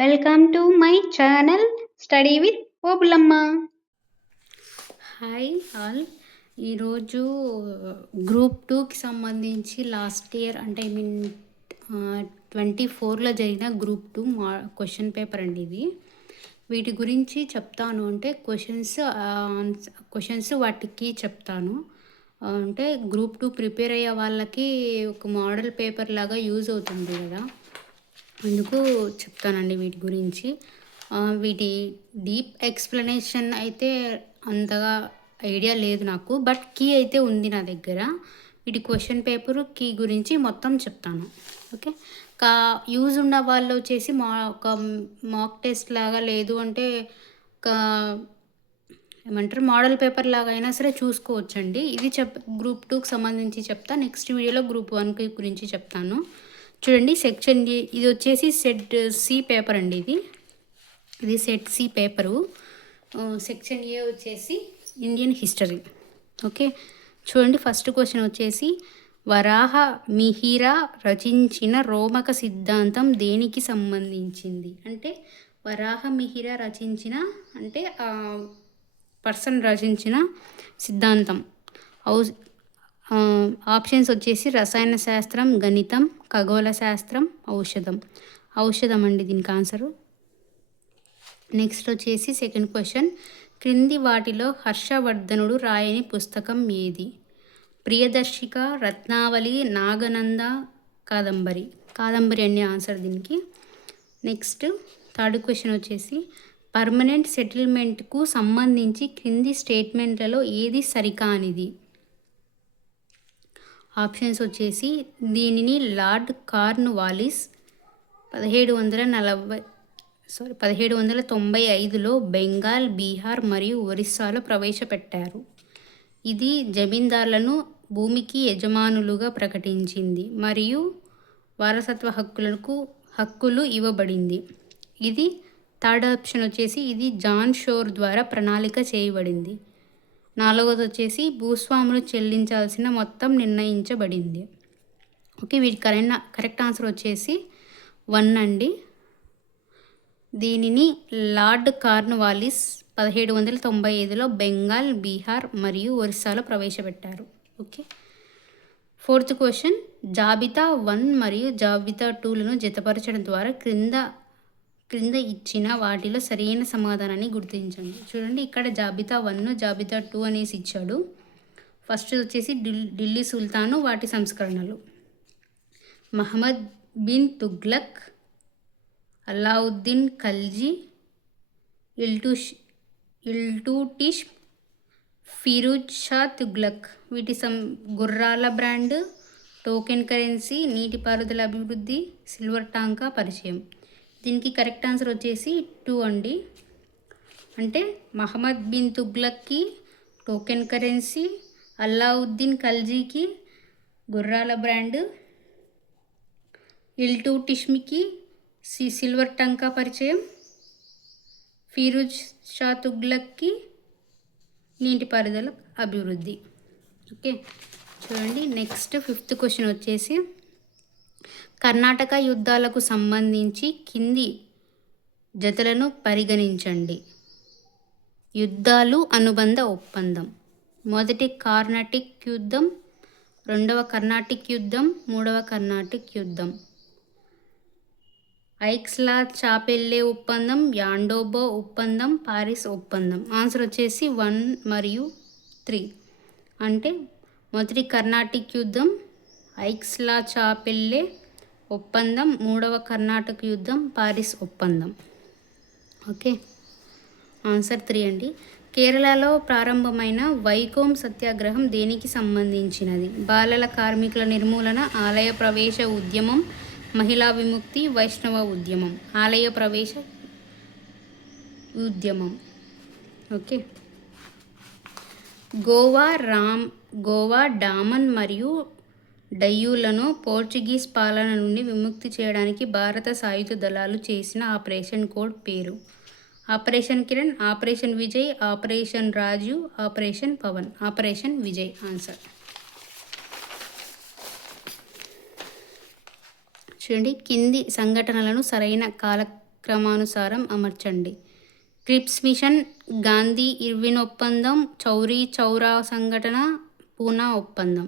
Welcome to my channel study with Obulamma. Hi all. ఈరోజు group 2కి సంబంధించి లాస్ట్ ఇయర్ అంటే 24లో జరిగిన గ్రూప్ 2 క్వశ్చన్ పేపర్ అండి ఇది. వీటి గురించి చెప్తాను, అంటే క్వశ్చన్స్ వాటికి చెప్తాను. అంటే గ్రూప్ 2 ప్రిపేర్ అయ్యే వాళ్ళకి ఒక మోడల్ పేపర్ లాగా యూజ్ అవుతుంది కదా, అందుకు చెప్తానండి వీటి గురించి. వీటి డీప్ ఎక్స్ప్లెనేషన్ అయితే అంతగా ఐడియా లేదు నాకు, బట్ కీ అయితే ఉంది నా దగ్గర. వీటి క్వశ్చన్ పేపరు కీ గురించి మొత్తం చెప్తాను. ఓకే, యూజ్ ఉన్న వాళ్ళు వచ్చేసి ఒక మాక్ టెస్ట్ లాగా, లేదు అంటే ఒక ఏమంటారు మోడల్ పేపర్ లాగా అయినా సరే చూసుకోవచ్చండి. ఇది గ్రూప్ 2కి సంబంధించి చెప్తా. నెక్స్ట్ వీడియోలో గ్రూప్ 1కి గురించి చెప్తాను. చూడండి, సెక్షన్ ఏ ఇది వచ్చేసి సెట్ సి పేపర్ అండి. ఇది set C paper. Section A వచ్చేసి ఇండియన్ హిస్టరీ. ఓకే, చూడండి, ఫస్ట్ క్వశ్చన్ వచ్చేసి వరాహ మిహిర రచించిన రోమక సిద్ధాంతం దేనికి సంబంధించింది? అంటే వరాహ మిహిర రచించిన అంటే పర్సన్ రచించిన సిద్ధాంతం. ఆప్షన్స్ వచ్చేసి రసాయన శాస్త్రం, గణితం, ఖగోళ శాస్త్రం, ఔషధం అండి దీనికి ఆన్సరు. నెక్స్ట్ వచ్చేసి సెకండ్ క్వశ్చన్, క్రింది వాటిలో హర్షవర్ధనుడు రాయని పుస్తకం ఏది? ప్రియదర్శిక, రత్నావళి, నాగనంద, కాదంబరి అనే ఆన్సర్ దీనికి. నెక్స్ట్ థర్డ్ క్వశ్చన్ వచ్చేసి పర్మనెంట్ సెటిల్మెంట్కు సంబంధించి క్రింది స్టేట్మెంట్లలో ఏది సరికానిది? ఆప్షన్స్ వచ్చేసి దీనిని లార్డ్ కార్న్వాలిస్ 1795లో బెంగాల్, బీహార్ మరియు ఒరిస్సాలో ప్రవేశపెట్టారు. ఇది జమీందారులను భూమికి యజమానులుగా ప్రకటించింది మరియు వారసత్వ హక్కులు ఇవ్వబడింది. ఇది థర్డ్ ఆప్షన్ వచ్చేసి ఇది జాన్ షోర్ ద్వారా ప్రణాళిక చేయబడింది. నాలుగవది వచ్చేసి భూస్వాములు చెల్లించాల్సిన మొత్తం నిర్ణయించబడింది. ఓకే, వీటి కరెక్ట్ ఆన్సర్ వచ్చేసి 1 అండి. దీనిని లార్డ్ కార్న్వాలిస్ 1795లో బెంగాల్, బీహార్ మరియు ఒరిస్సాలో ప్రవేశపెట్టారు. ఓకే, ఫోర్త్ క్వశ్చన్, జాబితా 1 మరియు జాబితా 2లను జతపరచడం ద్వారా క్రింద ఇచ్చిన వాటిలో సరైన సమాధానాన్ని గుర్తించండి. చూడండి, ఇక్కడ జాబితా 1, జాబితా 2 అనేసి ఇచ్చాడు. ఫస్ట్ వచ్చేసి ఢిల్లీ సుల్తాను, వాటి సంస్కరణలు. మహమ్మద్ బిన్ తుగ్లక్, అలావుద్దీన్ ఖల్జీ, ఇల్టుటిష్, ఫిరూజ్ షా తుగ్లక్. వీటి గుర్రాల బ్రాండ్, టోకెన్ కరెన్సీ, నీటిపారుదల అభివృద్ధి, సిల్వర్ టాంకా పరిచయం. దీనికి కరెక్ట్ ఆన్సర్ వచ్చేసి 2 అండి. అంటే మహమ్మద్ బిన్ తుగ్లక్కి టోకెన్ కరెన్సీ, అలావుద్దీన్ ఖల్జీకి గుర్రాల బ్రాండ్, ఇల్టుటిష్మికి సిల్వర్ టంకా పరిచయం, ఫిరూజ్ షా తుగ్లక్కి నీటిపారుదల అభివృద్ధి. ఓకే, చూడండి, నెక్స్ట్ ఫిఫ్త్ క్వశ్చన్ వచ్చేసి కర్ణాటక యుద్ధాలకు సంబంధించి కింది జతలను పరిగణించండి. యుద్ధాలు, అనుబంధ ఒప్పందం. మొదటి కార్నాటిక్ యుద్ధం, రెండవ కర్ణాటిక్ యుద్ధం, మూడవ కర్ణాటిక్ యుద్ధం. ఐక్స్లా చాపెల్లే ఒప్పందం, యాండోబో ఒప్పందం, పారిస్ ఒప్పందం. ఆన్సర్ వచ్చేసి 1 మరియు 3. అంటే మొదటి కర్ణాటిక్ యుద్ధం, ఐక్స్లా చాపెల్లే ఒప్పందం, మూడవ కర్ణాటక యుద్ధం, పారిస్ ఒప్పందం. ఓకే, ఆన్సర్ 3 అండి. కేరళలో ప్రారంభమైన వైకోమ్ సత్యాగ్రహం దేనికి సంబంధించినది? బాలల కార్మికుల నిర్మూలన, ఆలయ ప్రవేశ ఉద్యమం, మహిళా విముక్తి, వైష్ణవ ఉద్యమం. ఆలయ ప్రవేశ ఉద్యమం. ఓకే, గోవా, డామన్ మరియు డయ్యూలను పోర్చుగీస్ పాలన నుండి విముక్తి చేయడానికి భారత సాయుధ దళాలు చేసిన ఆపరేషన్ కోడ్ పేరు? Operation Kiran, operation Vijay, operation Raju, operation Pavan. Operation Vijay answer. చూడండి, కింది సంఘటనలను సరైన క్రమానుసారం అమర్చండి. క్రిప్స్ మిషన్, గాంధీ ఇర్విన్ ఒప్పందం, చౌరీ చౌరా సంఘటన, పూనా ఒప్పందం.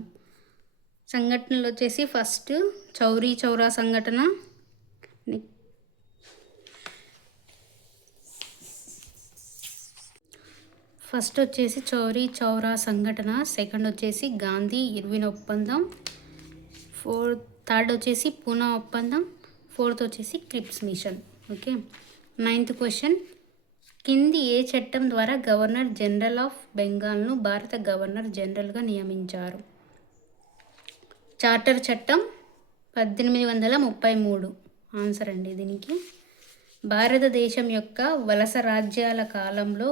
సంఘటనలు వచ్చేసి ఫస్ట్ చౌరీ చౌరా సంఘటన, ఫస్ట్ వచ్చేసి చౌరీ చౌరా సంఘటన, సెకండ్ వచ్చేసి గాంధీ ఇర్విన్ ఒప్పందం, థర్డ్ వచ్చేసి పూనా ఒప్పందం, ఫోర్త్ వచ్చేసి క్రిప్స్ మిషన్. ఓకే. 9th క్వశ్చన్, కింది ఏ చట్టం ద్వారా గవర్నర్ జనరల్ ఆఫ్ బెంగాల్ను భారత గవర్నర్ జనరల్గా నియమించారు? చార్టర్ చట్టం 1833 ఆన్సర్ అండి దీనికి. భారతదేశం యొక్క వలస రాజ్యాల కాలంలో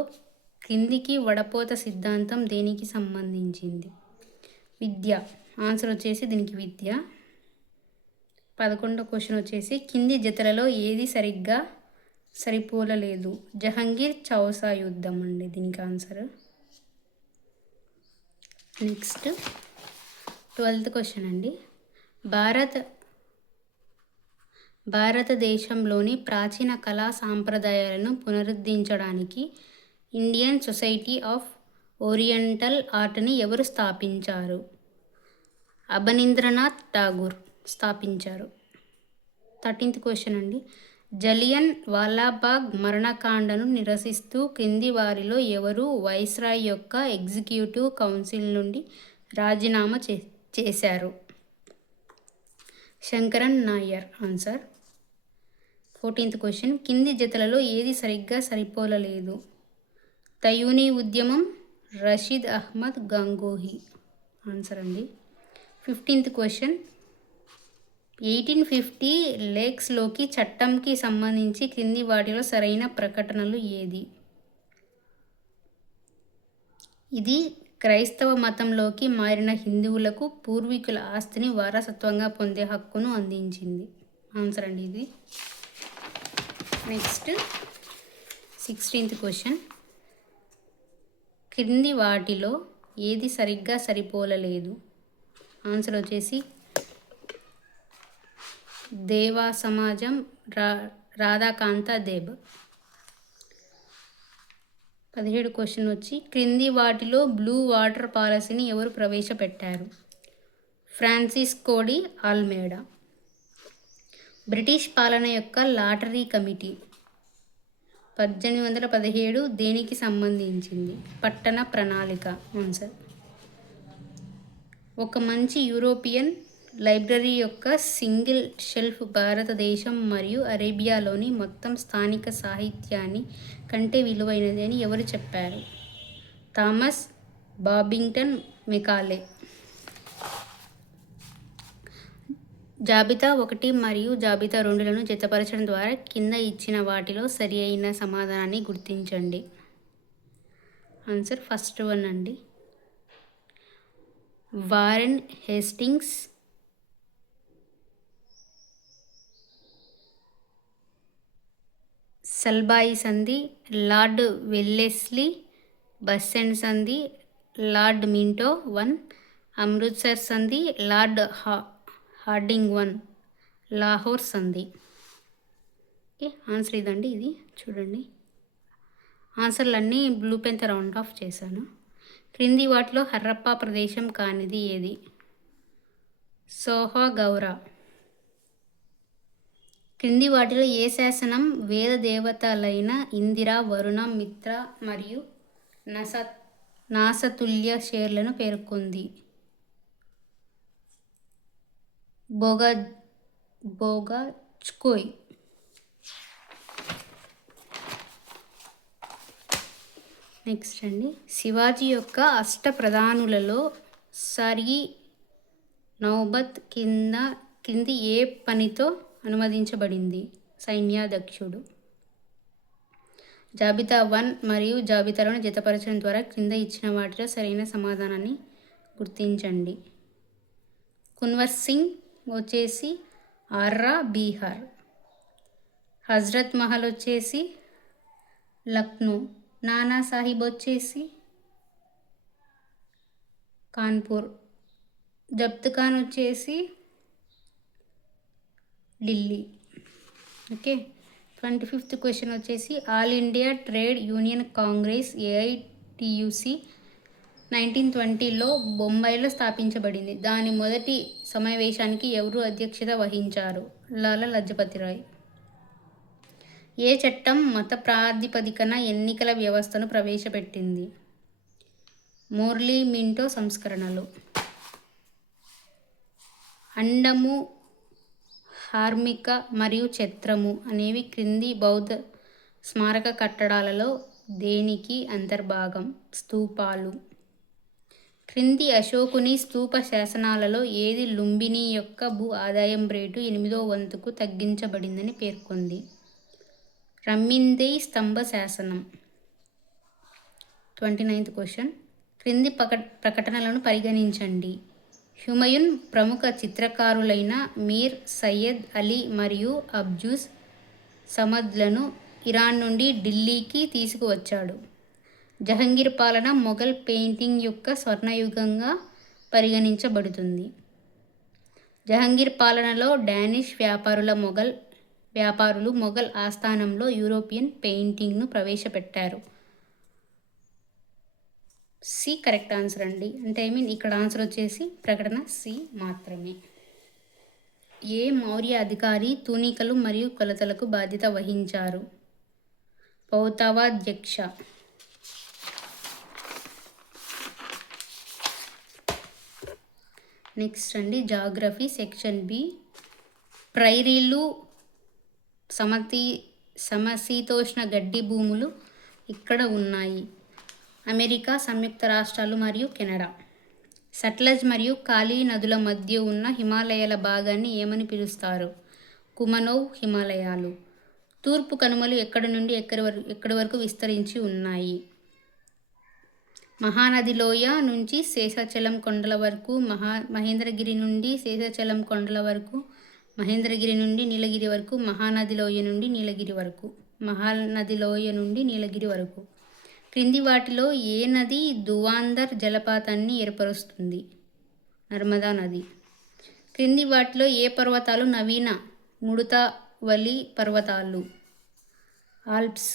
క్రిందికి వడపోత సిద్ధాంతం దేనికి సంబంధించింది? విద్య. ఆన్సర్ వచ్చేసి దీనికి విద్య. 11వ క్వశ్చన్ వచ్చేసి కింది జతలలో ఏది సరిగ్గా సరిపోలలేదు? జహంగీర్ చౌసా యుద్ధం అండి దీనికి ఆన్సర్. నెక్స్ట్ 12th క్వశ్చన్ అండి. భారతదేశంలోని ప్రాచీన కళా సాంప్రదాయాలను పునరుద్ధరించడానికి ఇండియన్ సొసైటీ ఆఫ్ ఓరియంటల్ ఆర్ట్ని ఎవరు స్థాపించారు? అబనీంద్రనాథ్ ఠాగూర్ స్థాపించారు. 13th క్వశ్చన్ అండి. జలియన్ వాలాబాగ్ మరణకాండను నిరసిస్తూ కింది వారిలో ఎవరు వైస్రాయ్ యొక్క ఎగ్జిక్యూటివ్ కౌన్సిల్ నుండి రాజీనామా చేశారు? Shankaran Nair answer. 14th question, కింది జతలలో ఏది సరిగ్గా సరిపోలలేదు? తయూనీ ఉద్యమం, రషీద్ అహ్మద్ గంగోహి ఆన్సర్ అండి. 15th క్వశ్చన్, 1850 లేక్స్లోకి చట్టంకి సంబంధించి క్రింది వాటిలో సరైన ప్రకటనలు ఏది? ఇది క్రైస్తవ మతంలోకి మారిన హిందువులకు పూర్వీకుల ఆస్తిని వారసత్వంగా పొందే హక్కును అందించింది. ఆన్సర్ అండి ఇది. నెక్స్ట్ 16th క్వశ్చన్, క్రింది వాటిలో ఏది సరిగ్గా సరిపోలలేదు? ఆన్సర్ వచ్చేసి దేవా సమాజం, రాధాకాంత దేబ్. 17వ క్వశ్చన్ వచ్చి క్రింది వాటిలో బ్లూ వాటర్ పాలసీని ఎవరు ప్రవేశపెట్టారు? ఫ్రాన్సిస్ కోడి ఆల్మేడా. బ్రిటిష్ పాలన యొక్క లాటరీ కమిటీ 1817 దేనికి సంబంధించింది? పట్టణ ప్రణాళిక ఆన్సర్. ఒక మంచి యూరోపియన్ లైబ్రరీ యొక్క సింగిల్ షెల్ఫ్ భారతదేశం మరియు అరేబియాలోని మొత్తం స్థానిక సాహిత్యాన్ని కంటే విలువైనది అని ఎవరు చెప్పారు? Thomas Babington Macaulay. జాబితా 1 మరియు జాబితా 2లను జతపరచడం ద్వారా కింద ఇచ్చిన వాటిలో సరి అయిన సమాధానాన్ని గుర్తించండి. ఆన్సర్ ఫస్ట్ వన్ అండి. వారెన్ హేస్టింగ్స్, సల్బాయి సంధి, లార్డ్ వెల్లెస్లీ, బస్సెంట్ సంధి, లార్డ్ మింటో 1, అమృత్సర్ సంధి, లార్డ్ హార్డింగ్ 1, లాహోర్ సంధి. ఓకే, ఆన్సర్ ఇదండి. ఇది చూడండి, ఆన్సర్లన్నీ బ్లూ పెన్తో రౌండ్ ఆఫ్ చేశాను. క్రింది వాటిలో హర్రప్పా ప్రదేశం కానిది ఏది? సోహా గౌరా. క్రింది వాటిలో ఏ శాసనం వేద దేవతలైన ఇందిర, వరుణ, మిత్ర మరియు నాసతుల్య షేర్లను పేర్కొంది? బోగాచ్కోయ్. నెక్స్ట్ అండి, శివాజీ యొక్క అష్టప్రధానులలో సారి నౌబత్ కింది ఏ పనితో అనుమతించబడింది? సైన్యాధ్యక్షుడు. జాబితా 1 మరియు జాబితాలను జతపరచడం ద్వారా క్రింద ఇచ్చిన వాటిలో సరైన సమాధానాన్ని గుర్తించండి. కున్వర్ సింగ్ వచ్చేసి ఆర్రా, బీహార్. హజ్రత్ మహల్ వచ్చేసి లక్నో. నానా సాహిబ్ వచ్చేసి కాన్పూర్. జబ్త్ ఖాన్ వచ్చేసి ఢిల్లీ. ఓకే, 25th క్వశ్చన్ వచ్చేసి all India trade union congress AITUC 1920లో బొంబాయిలో స్థాపించబడింది. దాని మొదటి సమావేశానికి ఎవరు అధ్యక్షత వహించారు? లాలా లజపతి రాయ్. ఏ చట్టం మత ప్రాతిపదికన ఎన్నికల వ్యవస్థను ప్రవేశపెట్టింది? మోర్లీ మింటో సంస్కరణలు. అండము, హార్మిక మరియు ఛత్రము అనేవి క్రింది బౌద్ధ స్మారక కట్టడాలలో దేనికి అంతర్భాగం? స్తూపాలు. క్రింది అశోకుని స్తూప శాసనాలలో ఏది లుంబిని యొక్క భూ ఆదాయం రేటు 8వ వంతుకు తగ్గించబడిందని పేర్కొంది? రమ్మిందేయ్ స్తంభ శాసనం. 29th క్వశ్చన్ క్రింది ప్రకటనలను పరిగణించండి. హుమయూన్ ప్రముఖ చిత్రకారులైన మీర్ సయ్యద్ అలీ మరియు అబ్జూస్ సమద్లను ఇరాన్ నుండి ఢిల్లీకి తీసుకువచ్చాడు. జహంగీర్ పాలన మొఘల్ పెయింటింగ్ యొక్క స్వర్ణయుగంగా పరిగణించబడుతుంది. జహంగీర్ పాలనలో డానిష్ వ్యాపారులు మొఘల్ ఆస్థానంలో యూరోపియన్ పెయింటింగ్ను ప్రవేశపెట్టారు. సి కరెక్ట్ ఆన్సర్ అండి. అంటే ఇక్కడ ఆన్సర్ వచ్చేసి ప్రకటన సి మాత్రమే. ఏ మౌర్య అధికారి తూనికలు మరియు కొలతలకు బాధ్యత వహించారు? పౌతవాధ్యక్ష. నెక్స్ట్ అండి జాగ్రఫీ సెక్షన్ బి. ప్రైరీలు సమశీతోష్ణ గడ్డి భూములు ఇక్కడ ఉన్నాయి. అమెరికా సంయుక్త రాష్ట్రాలు మరియు కెనడా. సట్లెజ్ మరియు కాళీ నదుల మధ్య ఉన్న హిమాలయాల భాగాన్ని ఏమని పిలుస్తారు? కుమనోవ్ హిమాలయాలు. తూర్పు కనుమలు ఎక్కడి నుండి ఎక్కడి వరకు విస్తరించి ఉన్నాయి? మహానది లోయ నుంచి శేషాచలం కొండల వరకు, మహేంద్రగిరి నుండి శేషాచలం కొండల వరకు, మహేంద్రగిరి నుండి నీలగిరి వరకు, మహానది లోయ నుండి నీలగిరి వరకు. క్రింది వాటిలో ఏ నది దువాందర్ జలపాతాన్ని ఏర్పరుస్తుంది? నర్మదా నది. క్రింది వాటిలో ఏ పర్వతాలు నవీన ముడతవలి పర్వతాలు? ఆల్ప్స్.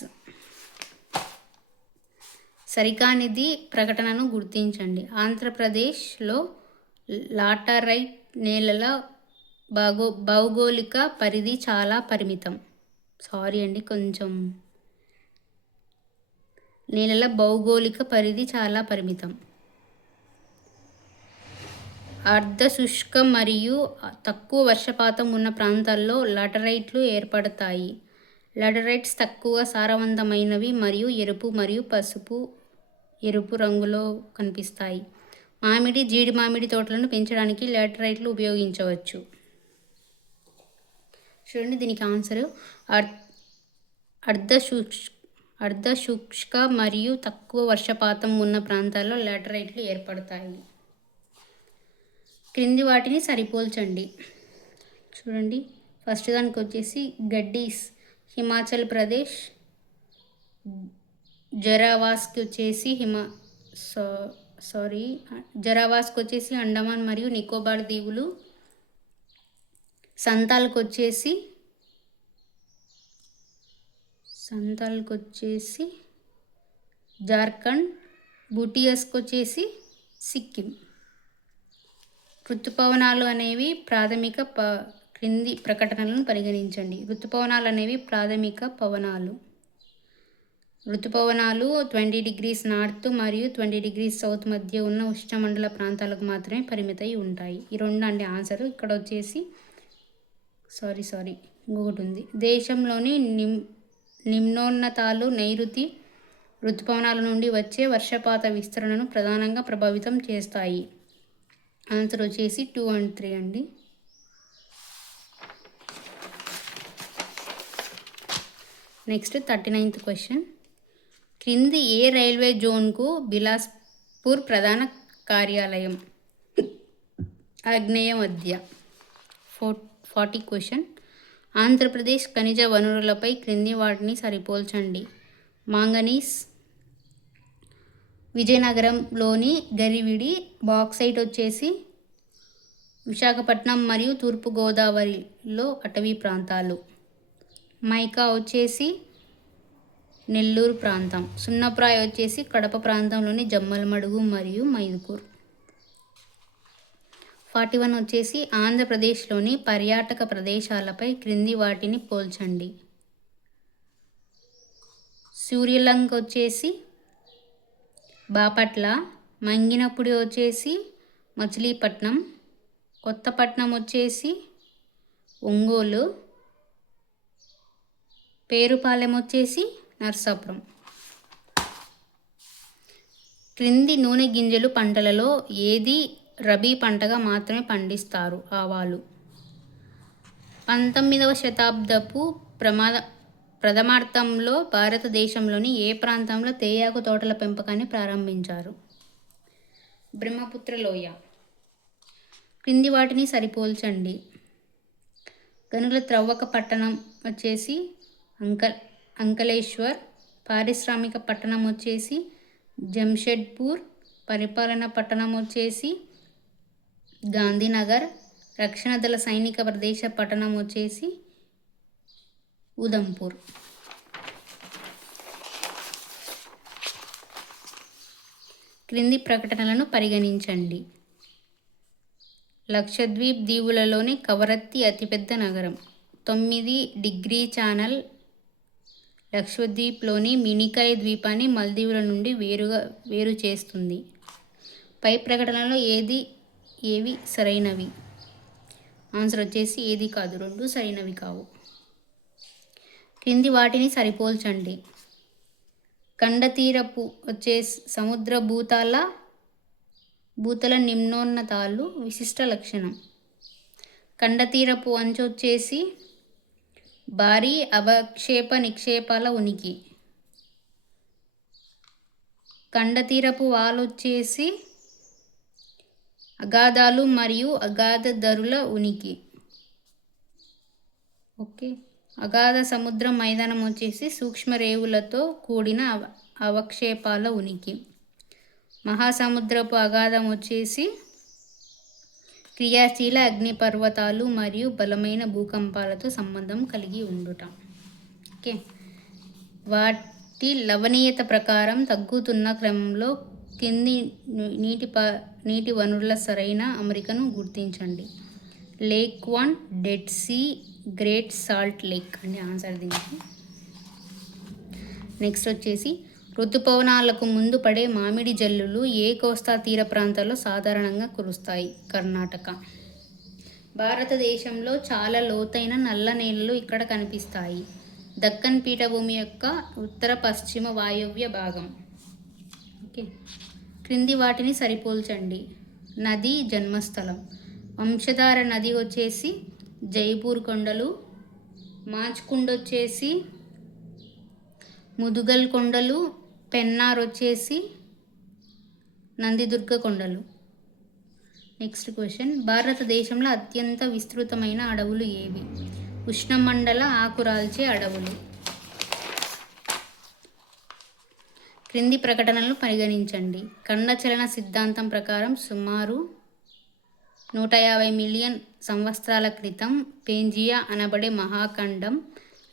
సరికానిది ప్రకటనను గుర్తించండి. ఆంధ్రప్రదేశ్లో లాటరైట్ నేలల భౌగోళిక పరిధి చాలా పరిమితం. నేలల భౌగోళిక పరిధి చాలా పరిమితం. అర్ధశుష్క మరియు తక్కువ వర్షపాతం ఉన్న ప్రాంతాల్లో లాటరైట్లు ఏర్పడతాయి. లాటరైట్స్ తక్కువ సారవంతమైనవి మరియు ఎరుపు మరియు పసుపు ఎరుపు రంగులో కనిపిస్తాయి. జీడి మామిడి తోటలను పెంచడానికి లాటరైట్లు ఉపయోగించవచ్చు. చూడండి దీనికి ఆన్సర్ అర్ధశుష్క మరియు తక్కువ వర్షపాతం ఉన్న ప్రాంతాల్లో లాటరైట్లు ఏర్పడతాయి. క్రింది వాటిని సరిపోల్చండి. చూడండి ఫస్ట్ దానికి వచ్చేసి గడ్డీస్ హిమాచల్ ప్రదేశ్, జరావాస్కి వచ్చేసి అండమాన్ మరియు నికోబార్ దీవులు, సంతాల్కి వచ్చేసి జార్ఖండ్, బూటియాస్కి వచ్చేసి సిక్కిం. ఋతుపవనాలు అనేవి క్రింది ప్రకటనలను పరిగణించండి. ఋతుపవనాలు అనేవి ప్రాథమిక పవనాలు. ఋతుపవనాలు 20 degrees నార్త్ మరియు 20 degrees సౌత్ మధ్య ఉన్న ఉష్ణమండల ప్రాంతాలకు మాత్రమే పరిమితమై ఉంటాయి. ఈ రెండు అండి ఆన్సర్. ఇక్కడ వచ్చేసి ఇంకొకటి ఉంది. దేశంలోని నిమ్నోన్నతాలు నైరుతి ఋతుపవనాల నుండి వచ్చే వర్షపాత విస్తరణను ప్రధానంగా ప్రభావితం చేస్తాయి. ఆన్సర్ వచ్చేసి 2 and 3 అండి. Next 39th question. క్రింది ఏ రైల్వే జోన్కు బిలాస్పూర్ ప్రధాన కార్యాలయం? ఆగ్నేయ మధ్య. 40 క్వశ్చన్. ఆంధ్రప్రదేశ్ ఖనిజ వనరులపై క్రింది వాటిని సరిపోల్చండి. మాంగనీస్. విజయనగరంలోని గరివిడి బాక్సైట్ వచ్చేసి విశాఖపట్నం మరియు తూర్పుగోదావరిలో అటవీ ప్రాంతాలు. మైకా వచ్చేసి నెల్లూరు ప్రాంతం. సున్నప్రాయ వచ్చేసి కడప ప్రాంతంలోని జమ్మలమడుగు మరియు మైదుకూరు. 41 వచ్చేసి ఆంధ్రప్రదేశ్లోని పర్యాటక ప్రదేశాలపై క్రింది వాటిని పోల్చండి. సూర్యలంక వచ్చేసి బాపట్ల, మంగినపుడి వచ్చేసి మచిలీపట్నం, కొత్తపట్నం వచ్చేసి ఒంగోలు, పేరుపాలెం వచ్చేసి నర్సాపురం. క్రింది నూనె గింజలు పంటలలో ఏది రబీ పంటగా మాత్రమే పండిస్తారు? ఆవాలు. 19వ శతాబ్దపు ప్రథమార్థంలో భారతదేశంలోని ఏ ప్రాంతంలో తేయాకు తోటల పెంపకాన్ని ప్రారంభించారు? బ్రహ్మపుత్ర లోయ. క్రింది వాటిని సరిపోల్చండి. గనుల త్రవ్వక పట్టణం వచ్చేసి అంకలేశ్వర్, పారిశ్రామిక పట్టణం వచ్చేసి జంషెడ్పూర్, పరిపాలన పట్టణం వచ్చేసి గాంధీనగర్, రక్షణ దళ సైనిక ప్రదేశ పట్టణం వచ్చేసి ఉదంపూర్. క్రింది ప్రకటనలను పరిగణించండి. లక్షద్వీప్ దీవులలోని కవరత్తి అతిపెద్ద నగరం. 9 డిగ్రీ ఛానల్ లక్షద్వీప్లోని మినికాయ్ ద్వీపాన్ని మల్దీవుల నుండి వేరు చేస్తుంది. పై ప్రకటనలో ఏవి సరైనవి? ఆన్సర్ వచ్చేసి ఏది కాదు, 2 సరైనవి కావు. క్రింది వాటిని సరిపోల్చండి. ఖండతీరపు వచ్చేసి సముద్ర భూతల నిమ్నోన్నతాలు విశిష్ట లక్షణం. ఖండతీరపు అంచు వచ్చేసి భారీ అవక్షేప నిక్షేపాల ఉనికి. ఖండతీరపు వాల్ వచ్చేసి అగాధాలు మరియు అగాధ ధరుల ఉనికి. ఓకే. అగాధ సముద్ర మైదానం వచ్చేసి సూక్ష్మ రేవులతో కూడిన అవక్షేపాల ఉనికి. మహాసముద్రపు అగాధం వచ్చేసి క్రియాశీల అగ్నిపర్వతాలు మరియు బలమైన భూకంపాలతో సంబంధం కలిగి ఉండుట. ఓకే. వాటి లవణీయత ప్రకారం తగ్గుతున్న క్రమంలో కింది నీటి వనరుల సరైన అమరికను గుర్తించండి. Lake one, dead sea, great salt lake అని ఆన్సర్ దీనికి. నెక్స్ట్ వచ్చేసి ఋతుపవనాలకు ముందు పడే మామిడి జల్లులు ఏ కోస్తా తీర ప్రాంతాల్లో సాధారణంగా కురుస్తాయి? కర్ణాటక. భారతదేశంలో చాలా లోతైన నల్ల నేలలు ఇక్కడ కనిపిస్తాయి. దక్కన్ పీఠభూమి యొక్క ఉత్తర పశ్చిమ వాయవ్య భాగం. ఓకే. క్రింది వాటిని సరిపోల్చండి. నది జన్మస్థలం. వంశధార నది వచ్చేసి జైపూర్ కొండలు, మాచ్కుండ్ వచ్చేసి ముదుగల్ కొండలు, పెన్నార్ వచ్చేసి నందిదుర్గ కొండలు. Next question. భారతదేశంలో అత్యంత విస్తృతమైన అడవులు ఏవి? ఉష్ణమండల ఆకురాల్చే అడవులు. క్రింది ప్రకటనలను పరిగణించండి. ఖండచలన సిద్ధాంతం ప్రకారం సుమారు 150 మిలియన్ సంవత్సరాల క్రితం పేంజియా అనబడే మహాఖండం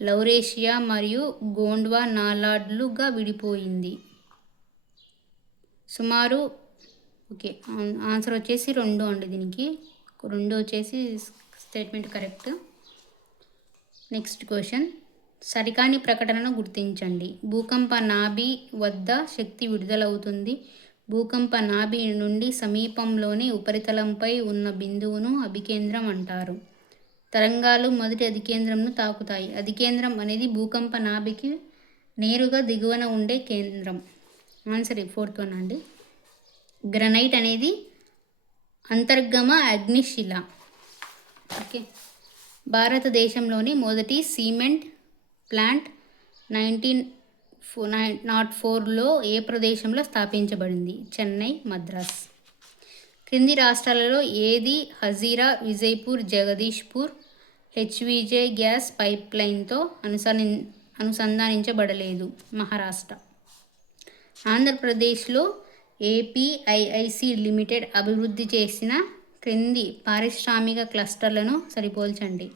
లౌరేషియా మరియు గోండ్వా నాలాడ్లుగా విడిపోయింది. సుమారు ఓకే. ఆన్సర్ వచ్చేసి 2 అండి. దీనికి 2 వచ్చేసి స్టేట్మెంట్ కరెక్ట్. Next question. సరికాని ప్రకటనను గుర్తించండి. భూకంప నాభి వద్ద శక్తి విడుదలవుతుంది. భూకంప నాభి నుండి సమీపంలోని ఉపరితలంపై ఉన్న బిందువును అభికేంద్రం అంటారు. తరంగాలు మొదటి అధికేంద్రంను తాకుతాయి. అధికేంద్రం అనేది భూకంప నాభికి నేరుగా దిగువన ఉండే కేంద్రం. ఆన్సర్ 4th వన్ అండి. గ్రనైట్ అనేది అంతర్గమ అగ్నిశిల. ఓకే. భారతదేశంలోని మొదటి సిమెంట్ ప్లాంట్ 1904లో ఏ ప్రదేశంలో స్థాపించబడింది? చెన్నై, మద్రాస్. క్రింది రాష్ట్రాలలో ఏది హజీరా, విజయపూర్, జగదీష్పూర్ హెచ్విజే గ్యాస్ పైప్లైన్తో అనుసంధానించబడలేదు? మహారాష్ట్ర. ఆంధ్రప్రదేశ్లో ఏపీఐఐసి లిమిటెడ్ అభివృద్ధి చేసిన క్రింది పారిశ్రామిక క్లస్టర్లను సరిపోల్చండి.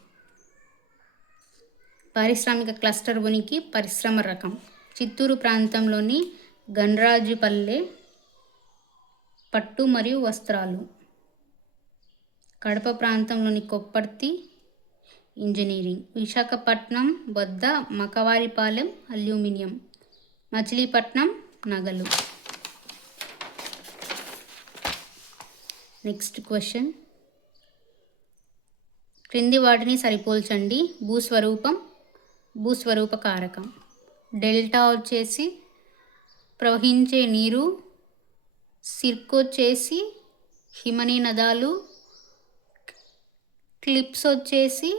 పారిశ్రామిక క్లస్టర్ ఉనికి, పరిశ్రమ రకం. చిత్తూరు ప్రాంతంలోని గన్రాజుపల్లె పట్టు మరియు వస్త్రాలు. కడప ప్రాంతంలోని కొప్పర్తి ఇంజనీరింగ్. విశాఖపట్నం వద్ద మకవారిపాలెం అల్యూమినియం. మచిలీపట్నం నగలు. నెక్స్ట్ క్వశ్చన్, క్రింది వాటిని సరిపోల్చండి. భూస్వరూప కారకం. డెల్టా వచ్చేసి ప్రవహించే నీరు, సిర్క్ వచ్చేసి హిమనీ నదాలు, క్లిప్స్ వచ్చేసి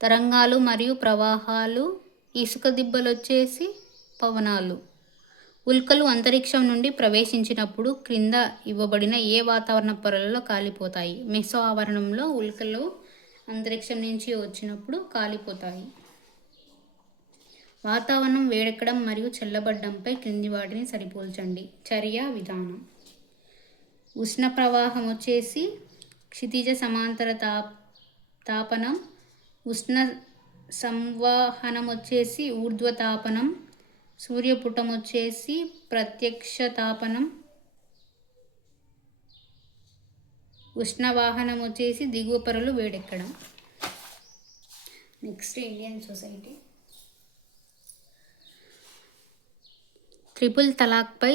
తరంగాలు మరియు ప్రవాహాలు, ఇసుక దిబ్బలు వచ్చేసి పవనాలు. ఉల్కలు అంతరిక్షం నుండి ప్రవేశించినప్పుడు క్రింద ఇవ్వబడిన ఏ వాతావరణ పొరలలో కాలిపోతాయి? మెసో ఆవరణంలో ఉల్కలు అంతరిక్షం నుంచి వచ్చినప్పుడు కాలిపోతాయి. వాతావరణం వేడెక్కడం మరియు చల్లబడ్డంపై క్రింది వాటిని సరిపోల్చండి. చర్య విధానం. ఉష్ణ ప్రవాహం వచ్చేసి క్షితిజ సమాంతర తాపనం. ఉష్ణ సంవాహనం వచ్చేసి ఊర్ధ్వతాపనం. సూర్యపుటం వచ్చేసి ప్రత్యక్ష తాపనం. ఉష్ణవాహనం వచ్చేసి దిగువ పొరలు వేడెక్కడం. Next, Indian society. ట్రిపుల్ తలాక్పై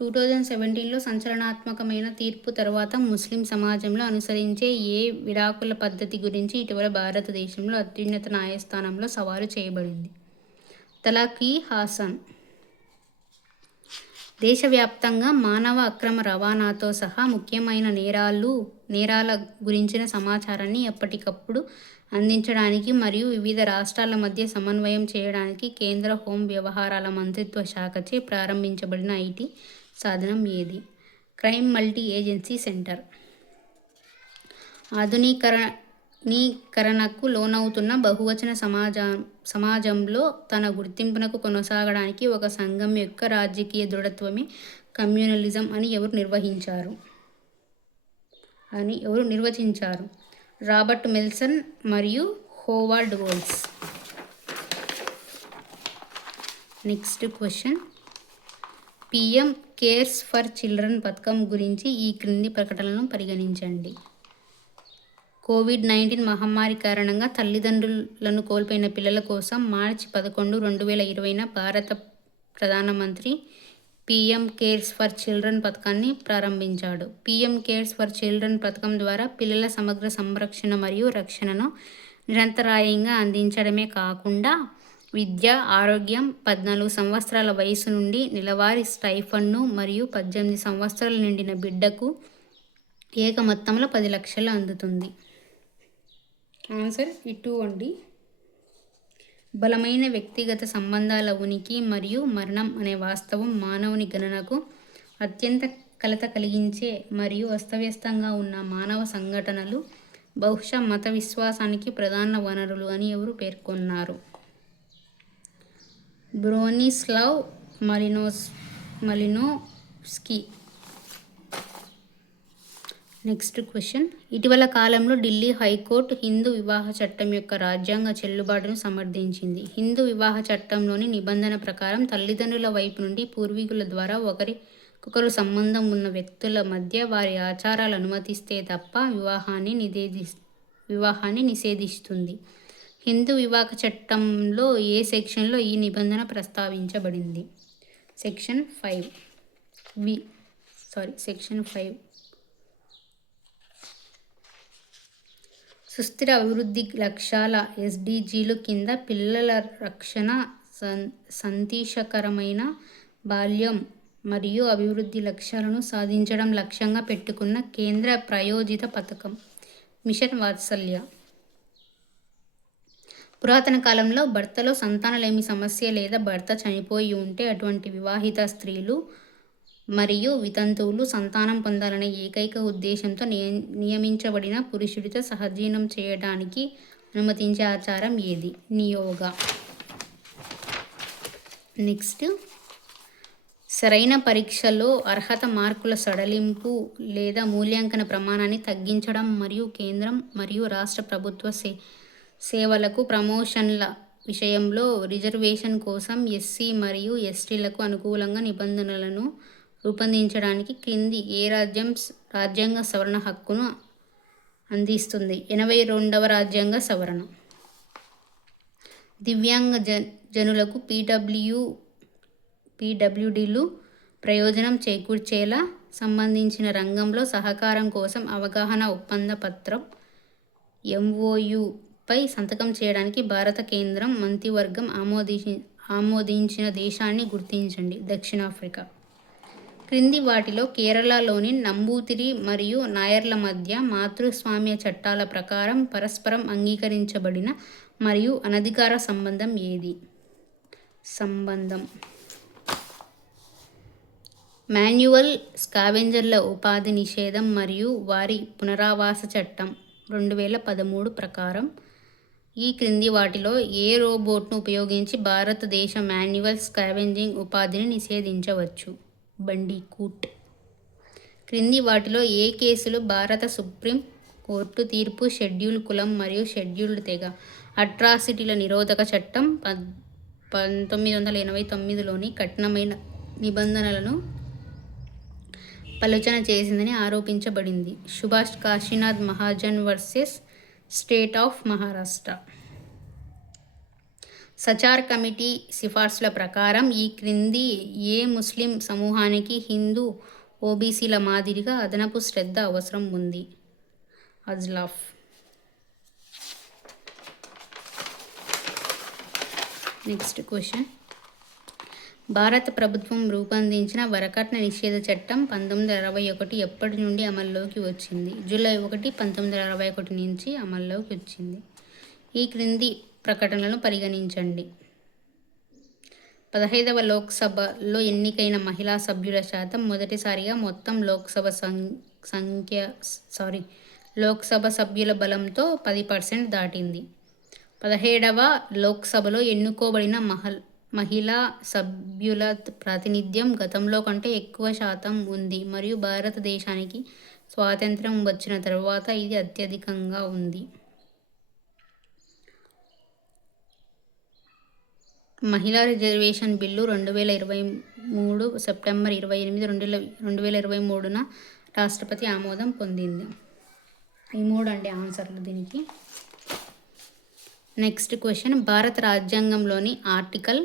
2017లో సంచలనాత్మకమైన తీర్పు తర్వాత ముస్లిం సమాజంలో అనుసరించే ఏ విడాకుల పద్ధతి గురించి ఇటీవల భారతదేశంలో అత్యున్నత న్యాయస్థానంలో సవాలు చేయబడింది? తలాక్-ఈ-హాసన్. దేశవ్యాప్తంగా మానవ అక్రమ రవాణాతో సహా ముఖ్యమైన నేరాల గురించిన సమాచారాన్ని ఎప్పటికప్పుడు అందించడానికి మరియు వివిధ రాష్ట్రాల మధ్య సమన్వయం చేయడానికి కేంద్ర హోం వ్యవహారాల మంత్రిత్వ శాఖచే ప్రారంభించబడిన ఐటీ సాధనం ఏది? Crime multi agency centre. ఆధునీకరణకు లోనవుతున్న బహువచన సమాజంలో తన గుర్తింపునకు కొనసాగడానికి ఒక సంఘం యొక్క రాజకీయ దృఢత్వమే కమ్యూనలిజం అని ఎవరు నిర్వచించారు? రాబర్ట్ మెల్సన్ మరియు Howard volts. Next question, PM cares for children పథకం గురించి ఈ క్రింది ప్రకటనలను పరిగణించండి. కోవిడ్-19 మహమ్మారి కారణంగా తల్లిదండ్రులను కోల్పోయిన పిల్లల కోసం మార్చి 11, 2020న భారత ప్రధానమంత్రి పిఎం కేర్స్ ఫర్ చిల్డ్రన్ పథకాన్ని ప్రారంభించాడు. పిఎం కేర్స్ ఫర్ చిల్డ్రన్ పథకం ద్వారా పిల్లల సమగ్ర సంరక్షణ మరియు రక్షణను నిరంతరాయంగా అందించడమే కాకుండా విద్య, ఆరోగ్యం, 14 సంవత్సరాల వయసు నుండి నెలవారీ స్టైఫండ్ను మరియు 18 సంవత్సరాలు నిండిన బిడ్డకు ఏక మొత్తంలో 10 లక్షలు అందుతుంది. ఆన్సర్ ఇటు అండి. బలమైన వ్యక్తిగత సంబంధాల ఉనికి మరియు మరణం అనే వాస్తవం మానవుని గణనకు అత్యంత కలత కలిగించే మరియు అస్తవ్యస్తంగా ఉన్న మానవ సంఘటనలు బహుశా మత విశ్వాసానికి ప్రధాన వనరులు అని ఎవరు పేర్కొన్నారు? బ్రోనిస్లావ్ మలినోవ్స్కీ. నెక్స్ట్ క్వశ్చన్, ఇటీవల కాలంలో ఢిల్లీ హైకోర్టు హిందూ వివాహ చట్టం యొక్క రాజ్యాంగ చెల్లుబాటును సమర్థించింది. హిందూ వివాహ చట్టంలోని నిబంధన ప్రకారం తల్లిదండ్రుల వైపు నుండి పూర్వీకుల ద్వారా ఒకరికొకరు సంబంధం ఉన్న వ్యక్తుల మధ్య వారి ఆచారాలు అనుమతిస్తే తప్ప వివాహాన్ని నిషేధిస్తుంది. హిందూ వివాహ చట్టంలో ఏ సెక్షన్లో ఈ నిబంధన ప్రస్తావించబడింది? సెక్షన్ 5. సుస్థిర అభివృద్ధి లక్ష్యాల SDGలు కింద పిల్లల రక్షణ, సంతోషకరమైన బాల్యం మరియు అభివృద్ధి లక్ష్యాలను సాధించడం లక్ష్యంగా పెట్టుకున్న కేంద్ర ప్రాయోజిత పథకం మిషన్ వాత్సల్య. పురాతన కాలంలో భర్తలో సంతానలేమి సమస్య లేదా భర్త చనిపోయి ఉంటే అటువంటి వివాహిత స్త్రీలు మరియు వితంతువులు సంతానం పొందాలనే ఏకైక ఉద్దేశంతో నియమించబడిన పురుషుడితో సహజీవనం చేయడానికి అనుమతించే ఆచారం ఏది? నియోగా. నెక్స్ట్, సరైన పరీక్షలో అర్హత మార్కుల సడలింపు లేదా మూల్యాంకన ప్రమాణాన్ని తగ్గించడం మరియు కేంద్రం మరియు రాష్ట్ర ప్రభుత్వ సేవలకు ప్రమోషన్ల విషయంలో రిజర్వేషన్ కోసం ఎస్సీ మరియు ఎస్టీలకు అనుకూలంగా నిబంధనలను రూపొందించడానికి క్రింది ఏ రాజ్యాంగ సవరణ హక్కును అందిస్తుంది? 82వ రాజ్యాంగ సవరణ. దివ్యాంగ జనులకు పీడబ్ల్యూడీలు ప్రయోజనం చేకూర్చేలా సంబంధించిన రంగంలో సహకారం కోసం అవగాహన ఒప్పంద పత్రం MOUపై సంతకం చేయడానికి భారత కేంద్రం మంత్రివర్గం ఆమోదించిన దేశాన్ని గుర్తించండి. దక్షిణాఫ్రికా. క్రింది వాటిలో కేరళలోని నంబూతిరి మరియు నాయర్ల మధ్య మాతృస్వామ్య చట్టాల ప్రకారం పరస్పరం అంగీకరించబడిన మరియు అనధికార సంబంధం ఏది? మాన్యువల్ స్కావెంజర్ల ఉపాధి నిషేధం మరియు వారి పునరావాస చట్టం 2013 ప్రకారం ఈ క్రింది వాటిలో ఏ రోబోట్ను ఉపయోగించి భారతదేశ మాన్యువల్ స్కావెంజింగ్ ఉపాధిని నిషేధించవచ్చు? బండికూట్. క్రింది వాటిలో ఏ కేసులు భారత సుప్రీం కోర్టు తీర్పు షెడ్యూల్ కులం మరియు షెడ్యూల్డ్ తెగ అట్రాసిటీల నిరోధక చట్టం 1989లోని కఠినమైన నిబంధనలను పలుచన చేసిందని ఆరోపించబడింది? Subhash Kashinath Mahajan versus state of Maharashtra. Sachar committee సిఫార్సుల ప్రకారం ఈ క్రింది ఏ ముస్లిం సమూహానికి హిందూ ఓబీసీల మాదిరిగా అదనపు శ్రద్ధ అవసరం ఉంది? అజ్లాఫ్. Next question. భారత ప్రభుత్వం రూపొందించిన వరకట్న నిషేధ చట్టం 1961 ఎప్పటి నుండి అమల్లోకి వచ్చింది? జూలై 1, 1961 నుంచి అమల్లోకి వచ్చింది. ఈ క్రింది ప్రకటనలను పరిగణించండి. 15వ లోక్సభలో ఎన్నికైన మహిళా సభ్యుల శాతం మొదటిసారిగా మొత్తం లోక్సభ సభ్యుల బలంతో 10% దాటింది. 17వ లోక్సభలో ఎన్నుకోబడిన మహిళా సభ్యుల ప్రాతినిధ్యం గతంలో కంటే ఎక్కువ శాతం ఉంది మరియు భారతదేశానికి స్వాతంత్ర్యం వచ్చిన తరువాత ఇది అత్యధికంగా ఉంది. మహిళా రిజర్వేషన్ బిల్లు 2023 సెప్టెంబర్ 28, 2023న రాష్ట్రపతి ఆమోదం పొందింది. ఈ 3 అండి ఆన్సర్లు దీనికి. Next question. భారత రాజ్యాంగంలోని ఆర్టికల్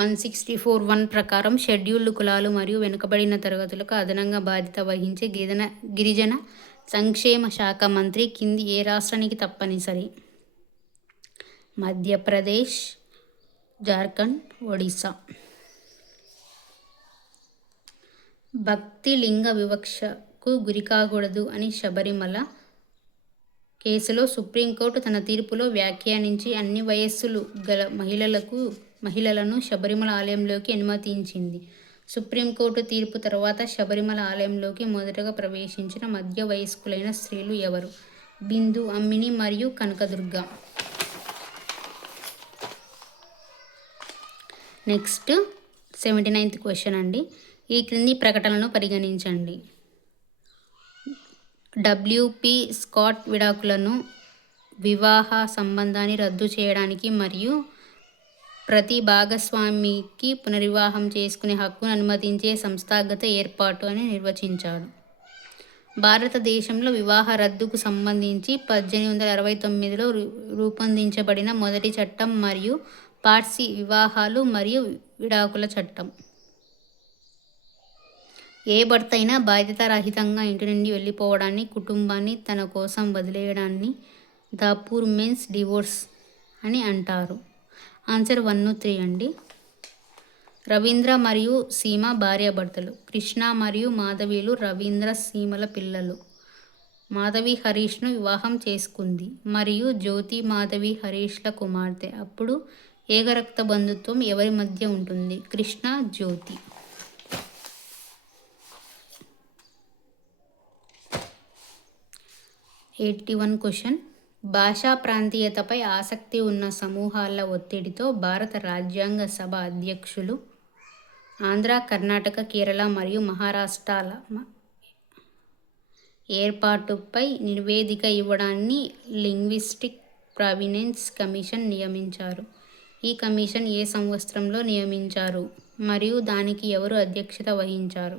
164(1) ప్రకారం షెడ్యూల్డ్ కులాలు మరియు వెనుకబడిన తరగతులకు అదనంగా బాధ్యత వహించే గిరిజన సంక్షేమ శాఖ మంత్రి కింది ఏ రాష్ట్రానికి తప్పనిసరి? మధ్యప్రదేశ్, జార్ఖండ్, ఒడిశా. భక్తి లింగ వివక్షకు గురికాకూడదు అని శబరిమల కేసులో సుప్రీంకోర్టు తన తీర్పులో వ్యాఖ్యానించి అన్ని వయస్సులు గల మహిళలను శబరిమల ఆలయంలోకి అనుమతించింది. సుప్రీంకోర్టు తీర్పు తర్వాత శబరిమల ఆలయంలోకి మొదటగా ప్రవేశించిన మధ్య వయస్కులైన స్త్రీలు ఎవరు? బిందు, అమ్మిని మరియు కనకదుర్గ. నెక్స్ట్ 79th క్వశ్చన్ అండి. ఈ క్రింది ప్రకటనలను పరిగణించండి. WP స్కాట్ విడాకులను వివాహ సంబంధాన్ని రద్దు చేయడానికి మరియు ప్రతి భాగస్వామికి పునర్వివాహం చేసుకునే హక్కును అనుమతించే సంస్థాగత ఏర్పాటు అని నిర్వచించాడు. భారతదేశంలో వివాహ రద్దుకు సంబంధించి 1869లో రూపొందించబడిన మొదటి చట్టం మరియు పార్సీ వివాహాలు మరియు విడాకుల చట్టం. ఏ భర్త అయినా బాధ్యతారహితంగా ఇంటి నుండి వెళ్ళిపోవడాన్ని, కుటుంబాన్ని తన కోసం వదిలేయడాన్ని ద పూర్ మెన్స్ డివోర్స్ అని అంటారు. ఆన్సర్ 1, 3 అండి. రవీంద్ర మరియు సీమ భార్యాభర్తలు. కృష్ణ మరియు మాధవీలు రవీంద్ర సీమల పిల్లలు. మాధవి హరీష్ను వివాహం చేసుకుంది మరియు జ్యోతి మాధవి హరీష్ల కుమార్తె. అప్పుడు ఏకరక్త బంధుత్వం ఎవరి మధ్య ఉంటుంది? కృష్ణ, జ్యోతి. క్వశ్చన్. భాషా ప్రాంతీయతపై ఆసక్తి ఉన్న సమూహాల ఒత్తిడితో భారత రాజ్యాంగ సభ అధ్యక్షులు ఆంధ్ర, కర్ణాటక, కేరళ మరియు మహారాష్ట్రాల ఏర్పాటుపై నివేదిక ఇవ్వడాన్ని లింగ్విస్టిక్ ప్రావీణెన్స్ కమిషన్ నియమించారు. ఈ కమిషన్ ఏ సంవత్సరంలో నియమించారు మరియు దానికి ఎవరు అధ్యక్షత వహించారు?